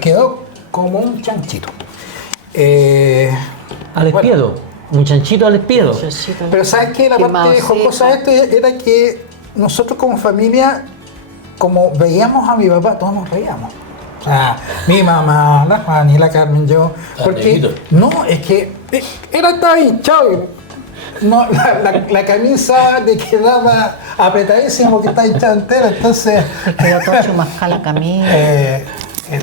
Quedó como un chanchito. Al espiedo. Un chanchito al espiedo. Pero ¿sabes qué? La parte jocosa de esto era que nosotros como familia, como veíamos a mi papá, todos nos reíamos. O sea, mi mamá, la Juan y la Carmen, yo. Porque no, es que estaba hinchado. No, la camisa le quedaba apretadísima porque estaba hinchada entera, entonces. Quedó todo chumajada la camisa.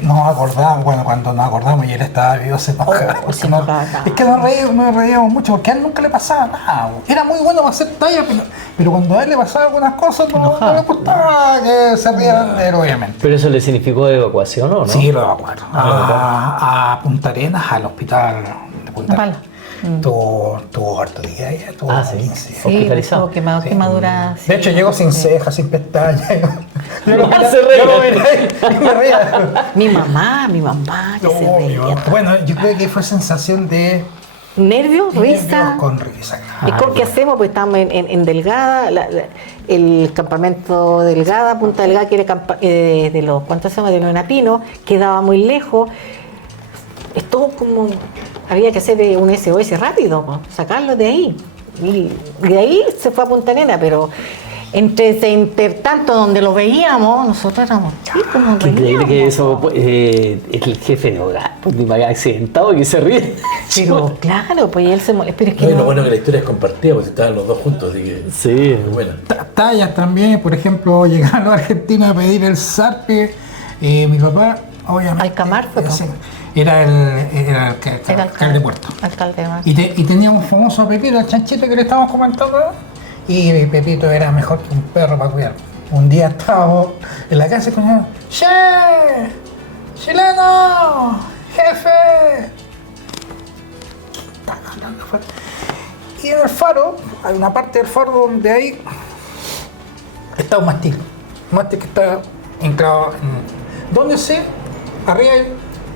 Nos acordamos, bueno, cuando nos acordamos y él estaba vivo se enojaba. Es que nos reíamos mucho porque a él nunca le pasaba nada. Era muy bueno para hacer talla, pero cuando a él le pasaba algunas cosas no le gustaba que se rieran de él, obviamente. ¿Pero eso le significó evacuación o no? Sí, lo evacuaron. A Punta Arenas, al hospital de Punta Arenas. Tuvo harto día ahí, tuvo 15. Sí, tuvo quemadura. De hecho, llegó sin cejas, sin pestañas. Yo lo reía. Mi mamá, que se reía. Bueno, yo creo que fue sensación de nervios, risa. Con risa. Es con qué hacemos, pues estamos en Delgada, el campamento Delgada, Punta Delgada, que era de los, ¿cuántos se llama? De los Enapino, quedaba muy lejos. Es todo como, había que hacer un SOS rápido, pues, sacarlo de ahí. Y de ahí se fue a Punta Arenas, pero entre tanto donde lo veíamos, nosotros éramos chicos, nos Qué increíble reíamos. que eso, el jefe de hogar, pues ni me accidentado que se ríe. Pero claro, pues él se molesta. Pero es que Lo bueno que la historia es compartida, porque estaban los dos juntos, así que. Sí. Bueno. Tallas también, por ejemplo, llegaron a Argentina a pedir el zarpe. Mi papá, obviamente. Alcamar fue, era el alcalde de Puerto. Alcalde de Puerto. Y tenía un famoso Pepito, el chanchito que le estábamos comentando. Y Pepito era mejor que un perro para cuidar. Un día estábamos en la casa con él. ¡Che! ¡Chileno! ¡Jefe! Y en el faro, hay una parte del faro donde ahí está un mástil. Un mástil que está enclavado en... ¿Dónde se? Arriba,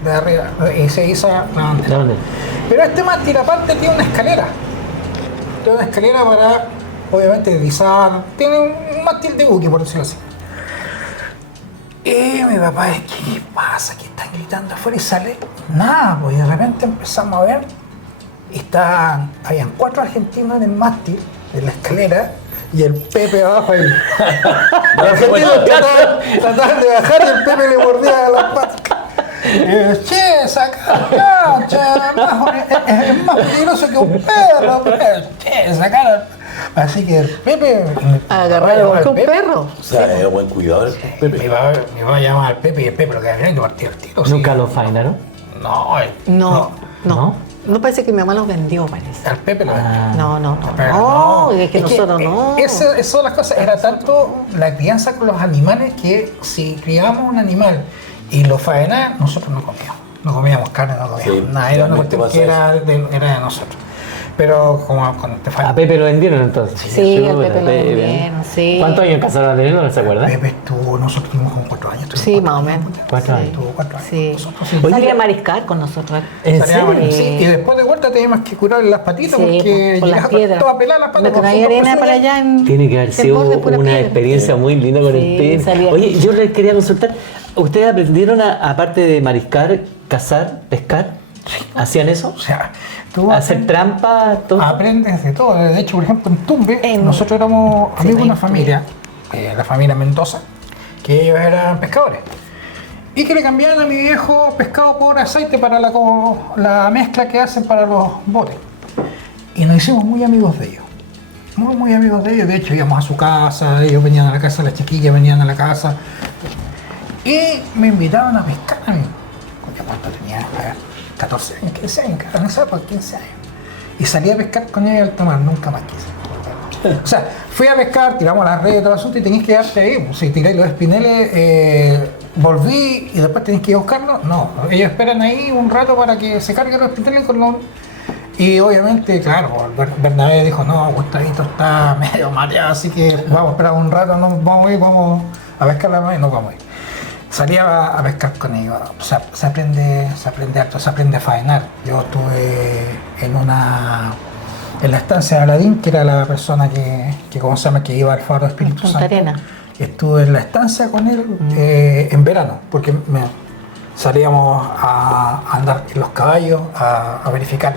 de arriba, y se hizo la bandera. Pero este mástil aparte tiene una escalera. Tiene una escalera para, obviamente, deslizar. Tiene un mástil de buque, por decirlo así. Y mi papá es, ¿qué pasa? ¿Qué están gritando afuera? Y sale nada, pues de repente empezamos a ver. Y habían 4 argentinos en el mástil, en la escalera, y el Pepe abajo ahí. Los argentinos trataban de bajar y el Pepe le mordía las patas. Che, sacar, es más peligroso que un perro, che, sacar. Así que el Pepe agarraron con un perro. O sea, era buen cuidador el Pepe. Mi papá llamaba al Pepe y el Pepe lo que había y partía el tiro. ¿Nunca lo fainaron? No parece que mi mamá los vendió, parece. Al Pepe lo vendió. No, es que nosotros no. Esas son las cosas. Era tanto la crianza con los animales que si criábamos un animal y lo faenábamos, nosotros no comíamos. No comíamos carne, no comíamos nada. Era una cuestión que era de nosotros. Pero como cuando te ¿A Pepe lo vendieron entonces? Sí, al Pepe lo vendieron, sí. ¿Cuántos años casaron a tener? ¿No se acuerda? Pepe nosotros tuvimos como 4 años. Sí, más o menos. 4 años. Tuvo 4 años. Sí. Nosotros, Salía a mariscar con nosotros. ¿En serio? Sí. Y después de vuelta teníamos que curarle las patitas Sí, porque por las llegaba piedras. toda pelada las patas. Lo que no hay arena para allá en... Tiene que haber sido una experiencia muy linda con el Pepe. Oye, yo les quería consultar, ¿ustedes aprendieron aparte de mariscar, cazar, pescar? ¿Hacían eso? O sea, tú ¿hacer trampa? Todo. Aprendes de todo. De hecho, por ejemplo, en Tumbe, nosotros éramos amigos de una familia, la familia Mendoza, que ellos eran pescadores. Y que le cambiaban a mi viejo pescado por aceite para la mezcla que hacen para los botes. Y nos hicimos muy amigos de ellos. Muy amigos de ellos. De hecho, íbamos a su casa, ellos venían a la casa, las chiquillas venían a la casa. Y me invitaron a pescar a mí. ¿Cuánto tenía? A ver, 14 años, 15 años, no sé, por 15 años. Y salí a pescar con ella al tomar, nunca más quise. O sea, fui a pescar, tiramos las redes y todo el asunto y tenías que quedarte ahí. Pues, si tiré los espineles, volví y después tenés que ir a buscarlos. No, ellos esperan ahí un rato para que se carguen los espineles con los... Y obviamente, claro, Bernabé dijo, no, Gustavito está medio mareado, así que vamos a esperar un rato, no vamos a ir, vamos a pescar la y nos vamos a ir. Salía a pescar con ellos, se aprende harto, se aprende a faenar. Yo estuve en la estancia de Aladín, que era la persona que ¿cómo se llama?, que iba al faro de Espíritu Punta Santo. Arena. Estuve en la estancia con él en verano, porque salíamos a andar en los caballos, a verificar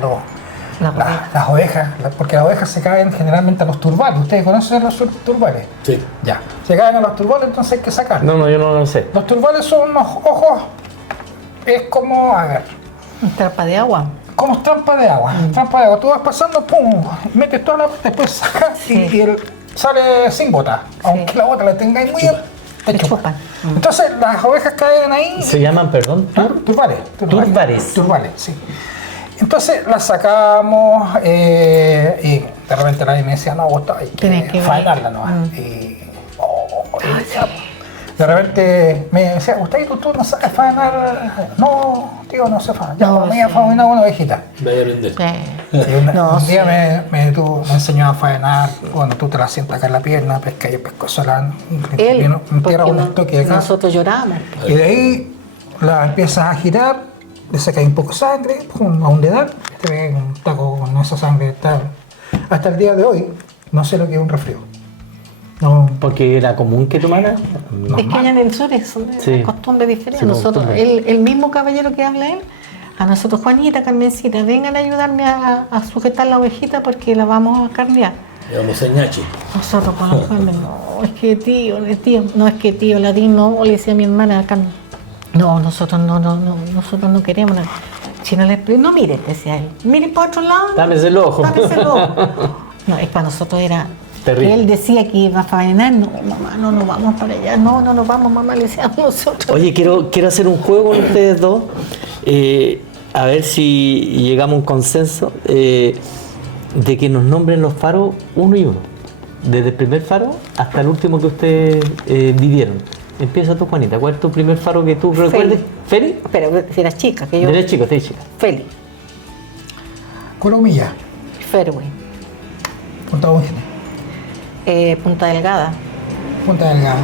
las ovejas, porque las ovejas se caen generalmente a los turbales. ¿Ustedes conocen los turbales? Sí. Ya. Se caen a los turbales, entonces hay que sacar. No, yo no lo sé. Los turbales son unos ojos, es como, a ver, Trampa de agua. como trampa de agua. Trampa de agua. Tú vas pasando, pum, metes toda la bota, después sacas y él sale sin bota. Aunque la bota la tengáis muy bien, te chupan. Entonces las ovejas caen ahí. Se llaman, perdón, Turbales. Turbales. Sí. Entonces las sacamos y de repente nadie me decía, no, vos hay que faenarla nomás. De repente me decía, ¿usted tú no sabes faenar? No, tío, no sé faenar. Ya, No, me iba a faenar una ovejita. Voy a aprender. Un día me enseñó a faenar, bueno, tú te la sientas acá en la pierna, pesca, yo pesco sola, Él, entierra porque un toque de acá. nosotros llorábamos. Y de ahí la empiezas a girar, le sacas un poco de sangre, pum, a un dedal, te ves un taco con esa sangre. Hasta el día de hoy, no sé lo que es un resfrío. No, Porque era común que tomaran. Es que allá en el sur es Sí. costumbre diferente. Sí, Nosotros, costumbre. el mismo caballero que habla él, a nosotros, Juanita, Carmencita, vengan a ayudarme a sujetar la ovejita porque la vamos a carnear. Vamos a ñachi. Nosotros con los jóvenes, no, es que tío, no es que tío, latino, no, le decía a mi hermana acá, no, nosotros no queremos nada. Si no le explico, no mire, decía él, miren para otro lado. Tápese el ojo. Tápese el ojo. No, es para nosotros era. Terrible. Él decía que iba a faenar, no, mamá, no nos vamos para allá, no nos vamos, mamá, le decíamos nosotros. Oye, quiero hacer un juego con ustedes dos. A ver si llegamos a un consenso de que nos nombren los faros uno y uno. Desde el primer faro hasta el último que ustedes vivieron. Empieza tú, Juanita. ¿Cuál es tu primer faro que tú recuerdes? ¿Feli? Pero si eras chica, que yo. Eres chico, sí, chica. Feli, Coromilla, Fairway, Punta Ángeles, Punta Delgada, Punta Delgada,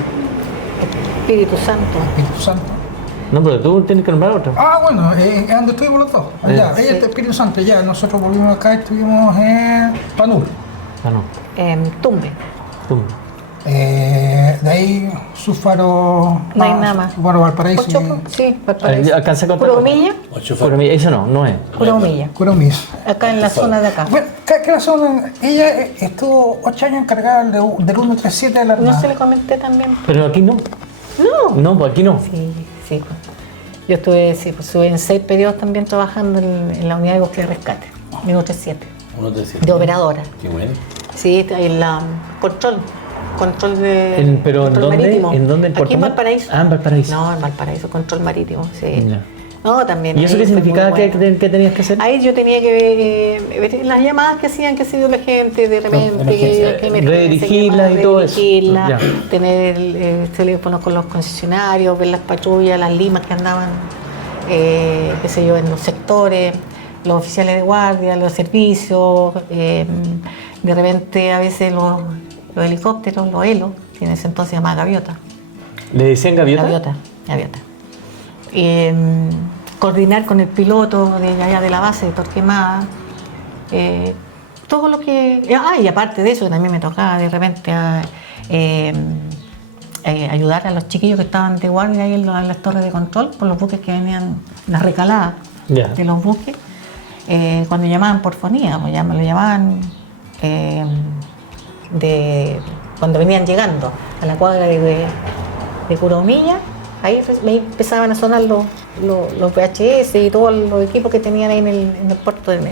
Espíritu Santo. Espíritu Santo. No, pero tú tienes que nombrar otro. Ah, bueno, donde estuvimos los dos. Allá, Sí. ella está Espíritu Santo, ya. Nosotros volvimos acá y estuvimos en Panur. Ah, no. Tumbe. Tú. De ahí su faro. No hay nada más. Bueno, Valparaíso. Ocho, sí, Valparaíso. Alcanza a contar. Pura humilla, Pero eso no es. pura humilla. Curomilla. Acá en la zona de acá. Bueno, ¿qué razón? Ella estuvo 8 años encargada del 137 de la ¿No se Armada. le comenté también? Pero aquí no. No. No, pues aquí no. Sí. Yo estuve en 6 periodos también trabajando en la unidad de búsqueda y rescate, 137, Uno te decía. de operadora. Qué bueno. Sí, en la control de ¿Pero en control dónde? marítimo. ¿En dónde? ¿En Aquí Puerto en Montt? Valparaíso. Ah, en Valparaíso. No, en Valparaíso, control marítimo, sí. Ya. No, también. ¿Y eso ahí qué fue significaba muy bueno. que tenías que hacer? Ahí yo tenía que ver las llamadas que hacían, que ha sido la gente de repente, emergencia. que emergencia, Redirigirla y todo eso. redirigirla, Ya. tener el teléfono con los concesionarios, ver las patrullas, las limas que andaban, qué sé yo, en los sectores, los oficiales de guardia, los servicios, de repente a veces los helicópteros, los helos, que en ese entonces se llamaba gaviota. ¿Le decían gaviota? Gaviota. Coordinar con el piloto de allá de la base de Torquemada, todo lo que... y aparte de eso, también me tocaba de repente ayudar a los chiquillos que estaban de guardia ahí en las torres de control, por los buques que venían, las recaladas Ya. de los buques, cuando llamaban por fonía, pues ya me lo llamaban cuando venían llegando a la cuadra de Curomilla. Ahí empezaban a sonar los VHS y todos los equipos que tenían ahí en el puerto, en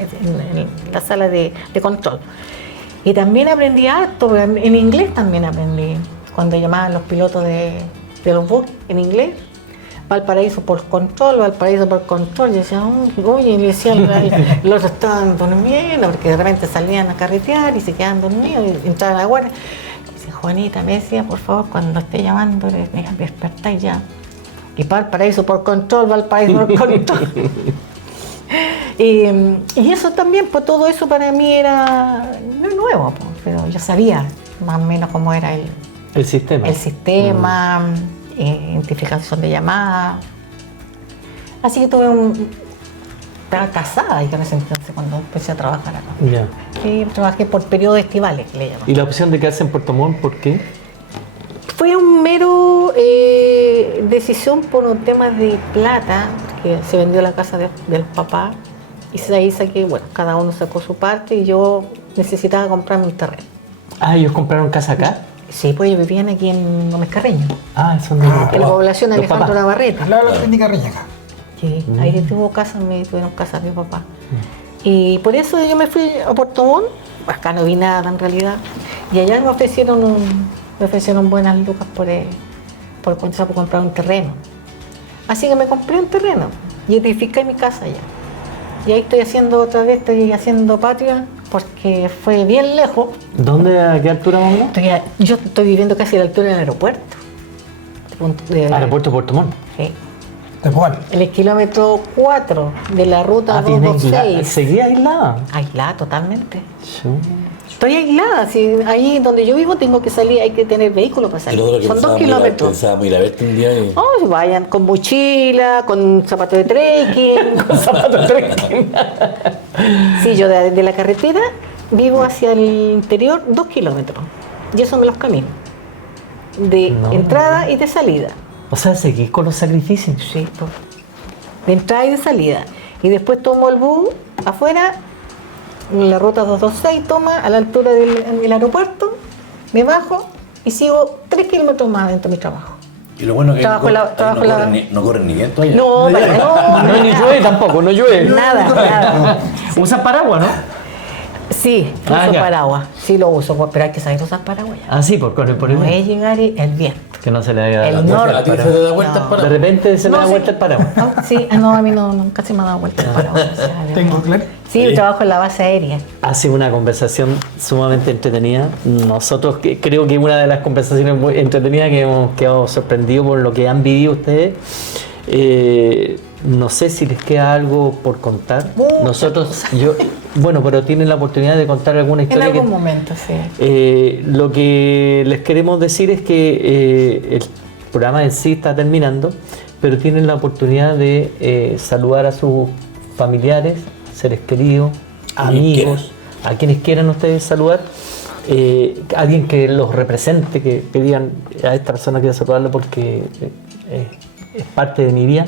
la sala de control. Y también aprendí harto, porque en inglés también aprendí. Cuando llamaban los pilotos de los buques en inglés, Valparaíso por control, Valparaíso por control. Yo decía, oye, y le decían, los otros estaban durmiendo, porque de repente salían a carretear y se quedaban dormidos y entraban a la guardia. Juanita me decía, por favor, cuando esté llamando, despertáis ya. Y Valparaíso por control, Valparaíso por control. Y eso también, pues todo eso para mí era no nuevo, pues, pero yo sabía más o menos cómo era El sistema. el sistema, identificación de llamadas. Así que estaba casada y en ese entonces cuando empecé a trabajar acá. Ya. Y trabajé por periodos estivales, que le llaman. ¿Y la opción de quedarse en Puerto Montt, por qué? Fue un mero decisión por un tema de plata, que se vendió la casa del papá y ahí saqué, bueno, cada uno sacó su parte y yo necesitaba comprarme un terreno. Ah, ¿ellos compraron casa acá? Sí, pues ellos vivían aquí en Gómez Carreño, Ah, son de en la población de los Alejandro papás. Navarrete. Al lado de la clínica Reñaca. Sí, ahí tuvieron casa mi papá. Y por eso yo me fui a Puerto Montt, acá no vi nada en realidad, y allá me ofrecieron buenas lucas por comprar un terreno. Así que me compré un terreno y edifiqué mi casa allá. Y ahí estoy haciendo patria porque fue bien lejos. ¿Dónde, a qué altura vamos? Yo estoy viviendo casi a la altura del aeropuerto. Aeropuerto de Puerto Montt. Sí. ¿De cuál? En el kilómetro 4 de la ruta bien aislada. 226. ¿Seguía aislada? Aislada totalmente. Sí. Estoy aislada. Si ahí donde yo vivo tengo que salir, hay que tener vehículo para salir. Son 2 kilómetros. Pensábamos ir a verte un día y... Oh, si vayan con mochila, con zapatos de trekking. Con zapatos trekking. Sí, yo de la carretera vivo hacia el interior 2 kilómetros. Y eso me los camino. De entrada y de salida. O sea, seguís con los sacrificios. Sí, pues. De entrada y de salida. Y después tomo el bus afuera, en la ruta 226, toma a la altura del aeropuerto, me bajo y sigo 3 kilómetros más dentro de mi trabajo. Y lo bueno que no corren ni viento allá. No, No, ni llueve tampoco, no llueve. nada. Usa paraguas, ¿no? Sí, Ah, uso ya. paraguas. Sí lo uso, pues, pero hay que saber usar paraguas ya. Ah, sí, por el No es llegar y el viento. Que no se le haga El A ti se te da vueltas No. para... De repente se le da sí. vuelta el paraguas. No, sí, no, a mí nunca se me ha dado vuelta el paraguas. o sea, Tengo claro. Sí, trabajo en la base aérea. Ha sido una conversación sumamente entretenida. Nosotros creo que una de las conversaciones muy entretenidas que hemos quedado sorprendidos por lo que han vivido ustedes. No sé si les queda algo por contar. Bueno, pero tienen la oportunidad de contar alguna En historia. algún momento, sí. Lo que les queremos decir es que el programa en sí está terminando, pero tienen la oportunidad de saludar a sus familiares, seres queridos, amigos, a quienes quieran ustedes saludar. Alguien que los represente, que digan a esta persona quiero saludarlo porque es parte de mi vida.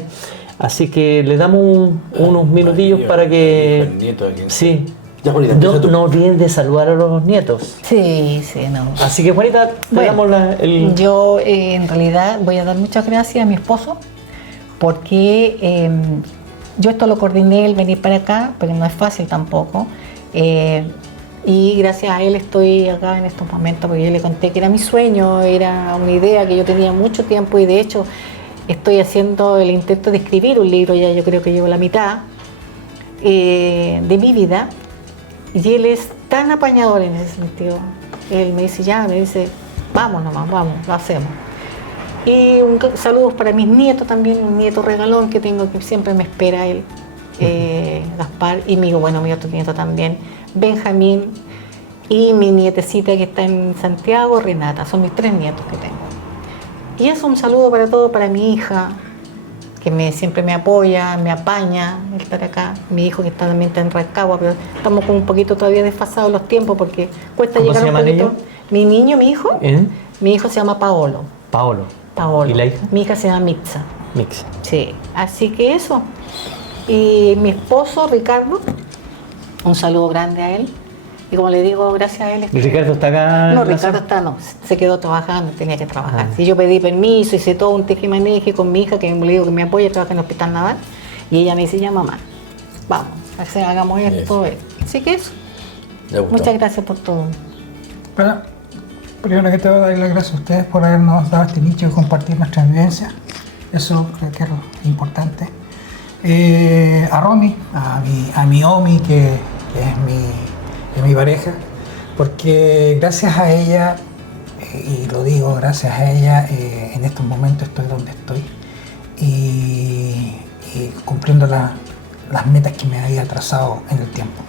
Así que le damos unos minutillos para que... Sí. Ya, Juanita, No, empieza tú. no olviden de saludar a los nietos. Sí, no. Así que Juanita, te Bueno, damos Yo en realidad voy a dar muchas gracias a mi esposo porque yo esto lo coordiné el venir para acá, porque no es fácil tampoco. Y gracias a él estoy acá en estos momentos, porque yo le conté que era mi sueño, era una idea que yo tenía mucho tiempo y de hecho estoy haciendo el intento de escribir un libro, ya yo creo que llevo la mitad de mi vida. Y él es tan apañador en ese sentido. Él me dice, vamos nomás, vamos, lo hacemos. Y saludos para mis nietos también, un nieto regalón que tengo que siempre me espera él, Gaspar, y mi otro nieto también, Benjamín, y mi nietecita que está en Santiago, Renata. Son mis 3 nietos que tengo. Y eso, un saludo para todo, para mi hija, que siempre me apoya, me apaña el estar acá. Mi hijo que también está en Rancagua, pero estamos como un poquito todavía desfasados los tiempos porque cuesta ¿Cómo llegar se un llaman poquito. Mi hijo, mi hijo se llama Paolo. Paolo. Paolo. ¿Y la hija? Mi hija se llama Mitza. Mix. Sí, así que eso. Y mi esposo, Ricardo, un saludo grande a él. Y como le digo, gracias a él. ¿Y Ricardo está acá? No, en la Ricardo zona? se quedó trabajando, tenía que trabajar. Ah. Y yo pedí permiso, hice todo un tejimaneje con mi hija, que me digo que me apoya, trabaja en el Hospital Naval. Y ella me dice, ya mamá, vamos, hagamos esto. Así que eso. Muchas gracias por todo. Bueno, primero que todo, darle las gracias a ustedes por habernos dado este nicho y compartir nuestras vivencias. Eso creo que es lo importante. A Romy, a mi Omi, que es mi pareja, porque gracias a ella, y lo digo, gracias a ella, en estos momentos estoy donde estoy y cumpliendo las metas que me había trazado en el tiempo.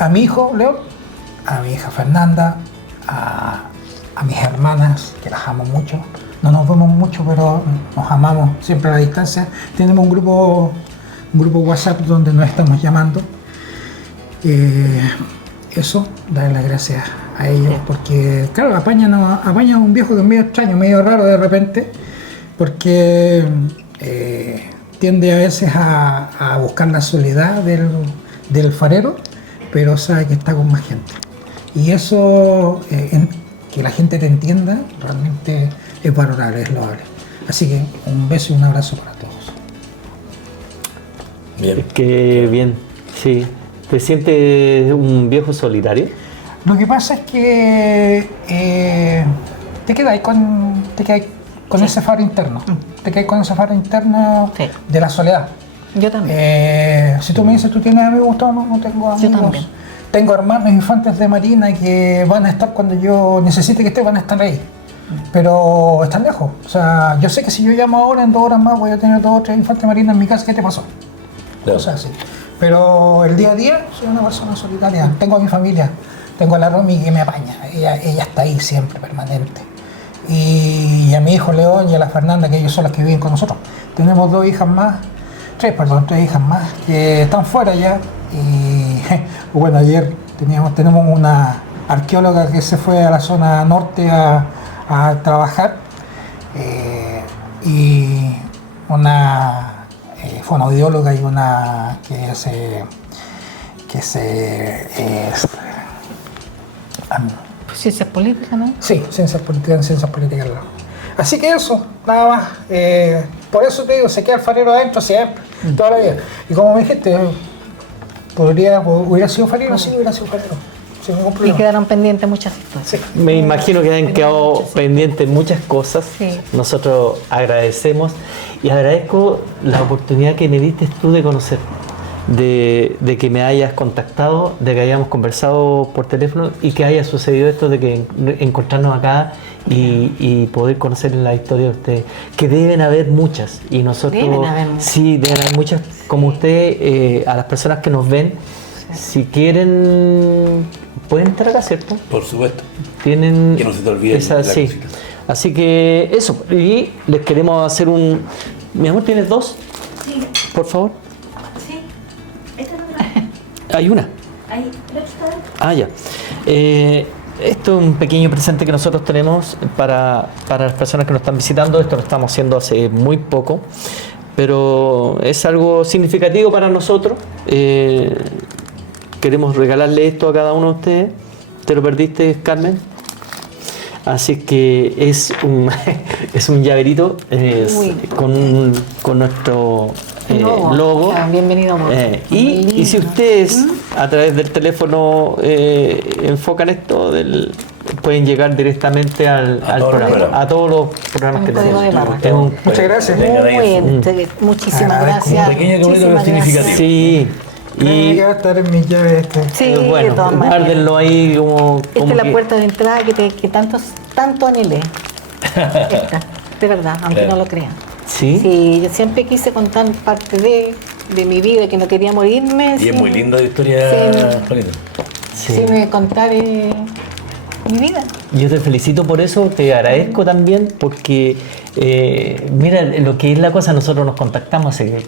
A mi hijo León, a mi hija Fernanda, a mis hermanas, que las amo mucho. No nos vemos mucho, pero nos amamos siempre a la distancia. Tenemos un grupo WhatsApp donde nos estamos llamando. Eso, darle las gracias a ellos, porque claro, apañan un viejo que es medio extraño, medio raro de repente, porque tiende a veces a buscar la soledad del farero, pero sabe que está con más gente. Y eso, que la gente te entienda, realmente es valorable, es loable. Así que un beso y un abrazo para todos. Bien. Qué bien, sí. ¿Te sientes un viejo solitario? Lo que pasa es que te quedas con Sí. ese faro interno. Te quedas con ese faro interno Sí. de la soledad. Yo también. Si tú me dices, ¿tú tienes amigos? No tengo amigos. Yo también. Tengo hermanos infantes de marina que van a estar cuando yo necesite que estén, van a estar ahí. Pero están lejos. O sea, yo sé que si yo llamo ahora, en 2 horas más, voy a tener 2 o 3 infantes de marina en mi casa. ¿Qué te pasó? Claro. Cosas así. Pero el día a día soy una persona solitaria. Tengo a mi familia. Tengo a la Romy que me apaña. Ella está ahí siempre, permanente. Y a mi hijo León y a la Fernanda, que ellos son las que viven con nosotros. Tenemos 3 hijas más que están fuera ya. Y bueno, ayer tenemos una arqueóloga que se fue a la zona norte a trabajar. Y una fonoaudióloga y una que Ciencias políticas, ¿no? sí, ciencias políticas. Así que eso, nada más. Por eso te digo, se queda el farero adentro siempre, toda la vida. Y como me dijiste, hubiera sido farero, sí, hubiera sido farero, sin ningún Y problema. quedaron pendientes muchas historias. Sí. Me imagino que han quedado muchas, sí. pendientes muchas cosas. Sí. Nosotros agradecemos y agradezco la oportunidad que me diste tú de conocer, de que me hayas contactado, de que hayamos conversado por teléfono y que haya sucedido esto de que encontrarnos acá y poder conocer la historia de ustedes, que deben haber muchas y nosotros Deben haber muchas. sí, deben haber muchas como usted, a las personas que nos ven, si quieren pueden entrar acá, ¿cierto? Por supuesto. Tienen Que no se te olvide la sí. cosita. Así que eso, y les queremos hacer un... Mi amor, ¿tienes 2? Sí, Por favor. sí. Esta es otra. Hay una. Ahí, pero esto está dentro. Ah, ya. Esto es un pequeño presente que nosotros tenemos para las personas que nos están visitando. Esto lo estamos haciendo hace muy poco, pero es algo significativo para nosotros. Queremos regalarle esto a cada uno de ustedes. ¿Te lo perdiste, Carmen? Así que es un es un llaverito Muy con nuestro logo. Claro, bienvenido. amor. Y si ustedes a través del teléfono enfocan esto, pueden llegar directamente al todos los programa, programas. a todos los programas Un que código de barra. tenemos. Muchas gracias. Venga, Muy bien, muchísimas Agradezco. gracias. Un pequeño bonito, pero Muchísimas significativo. gracias. Sí, Y y va a estar en mi llave Sí, de bueno, todas maneras. guárdenlo ahí como Esta como es la que- puerta de entrada que tanto anhelé. Esta, de verdad, aunque no lo crean. ¿Sí? Sí, yo siempre quise contar parte de mi vida, que no quería morirme. Y es sin- muy linda la historia, Sí. Juanito. Sí. sin contar mi vida. Yo te felicito por eso, te agradezco también porque, mira, lo que es la cosa, nosotros nos contactamos hace casi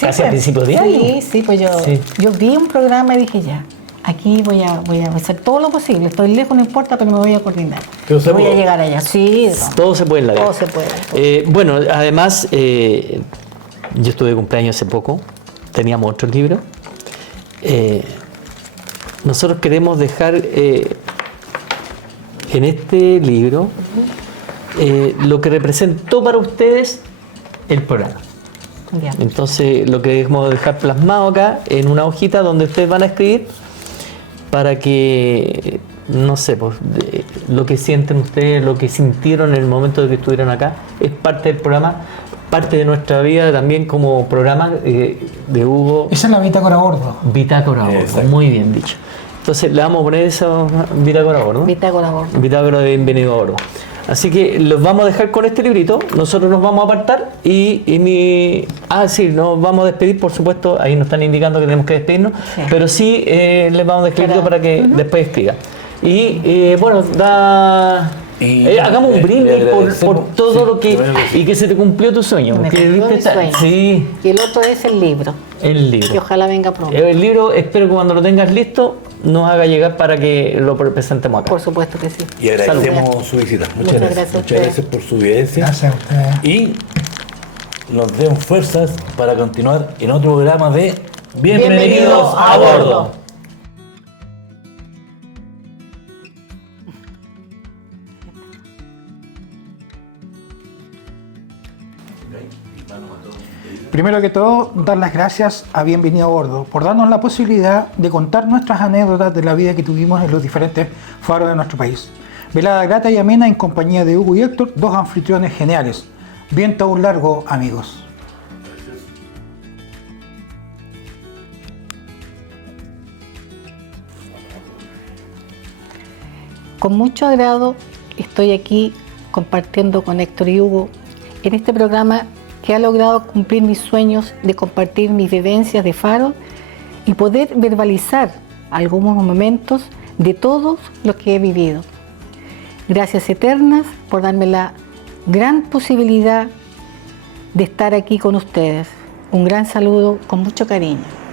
pues, a principios de año. Sí, pues Sí. yo vi un programa y dije ya, aquí voy a hacer todo lo posible. Estoy lejos, no importa, pero me voy a coordinar. Pero se voy a puede. llegar allá. Sí, de todas Todo se puede en la vida. Todo se puede. Bueno, además, yo estuve de cumpleaños hace poco, teníamos otro libro. Nosotros queremos dejar en este libro lo que representó para ustedes el programa. Ya. Entonces, lo que queremos dejar plasmado acá en una hojita donde ustedes van a escribir para que, no sé, pues, lo que sienten ustedes, lo que sintieron en el momento de que estuvieron acá, es parte del programa, parte de nuestra vida también como programa de Hugo. Esa es la bitácora a bordo. Bitácora a bordo, Exacto. muy bien dicho. Entonces le vamos a poner esa bitácora a bordo. Bitácora a bordo. Bitácora de bienvenido a bordo. Así que los vamos a dejar con este librito, nosotros nos vamos a apartar sí, nos vamos a despedir, por supuesto, ahí nos están indicando que tenemos que despedirnos, Sí. pero sí les vamos a dejar el librito para que después escriba. Y hagamos un brindis por todo lo que... Y que se te cumplió tu sueño. Me porque cumplió mi viste, sueño. Sí, Y el otro es el libro, el que libro. ojalá venga pronto. El libro, espero que cuando lo tengas listo, nos haga llegar para que lo presentemos acá. Por supuesto que sí. Y agradecemos su visita. Muchas gracias. gracias a Muchas gracias por su evidencia. Gracias a ustedes. Y nos den fuerzas para continuar en otro programa de Bienvenidos a bordo. Primero que todo, dar las gracias a Bienvenido a Bordo por darnos la posibilidad de contar nuestras anécdotas de la vida que tuvimos en los diferentes faros de nuestro país. Velada grata y amena en compañía de Hugo y Héctor, dos anfitriones geniales. Viento aún largo, amigos. Con mucho agrado estoy aquí compartiendo con Héctor y Hugo en este programa que ha logrado cumplir mis sueños de compartir mis vivencias de faro y poder verbalizar algunos momentos de todos los que he vivido. Gracias eternas por darme la gran posibilidad de estar aquí con ustedes. Un gran saludo con mucho cariño.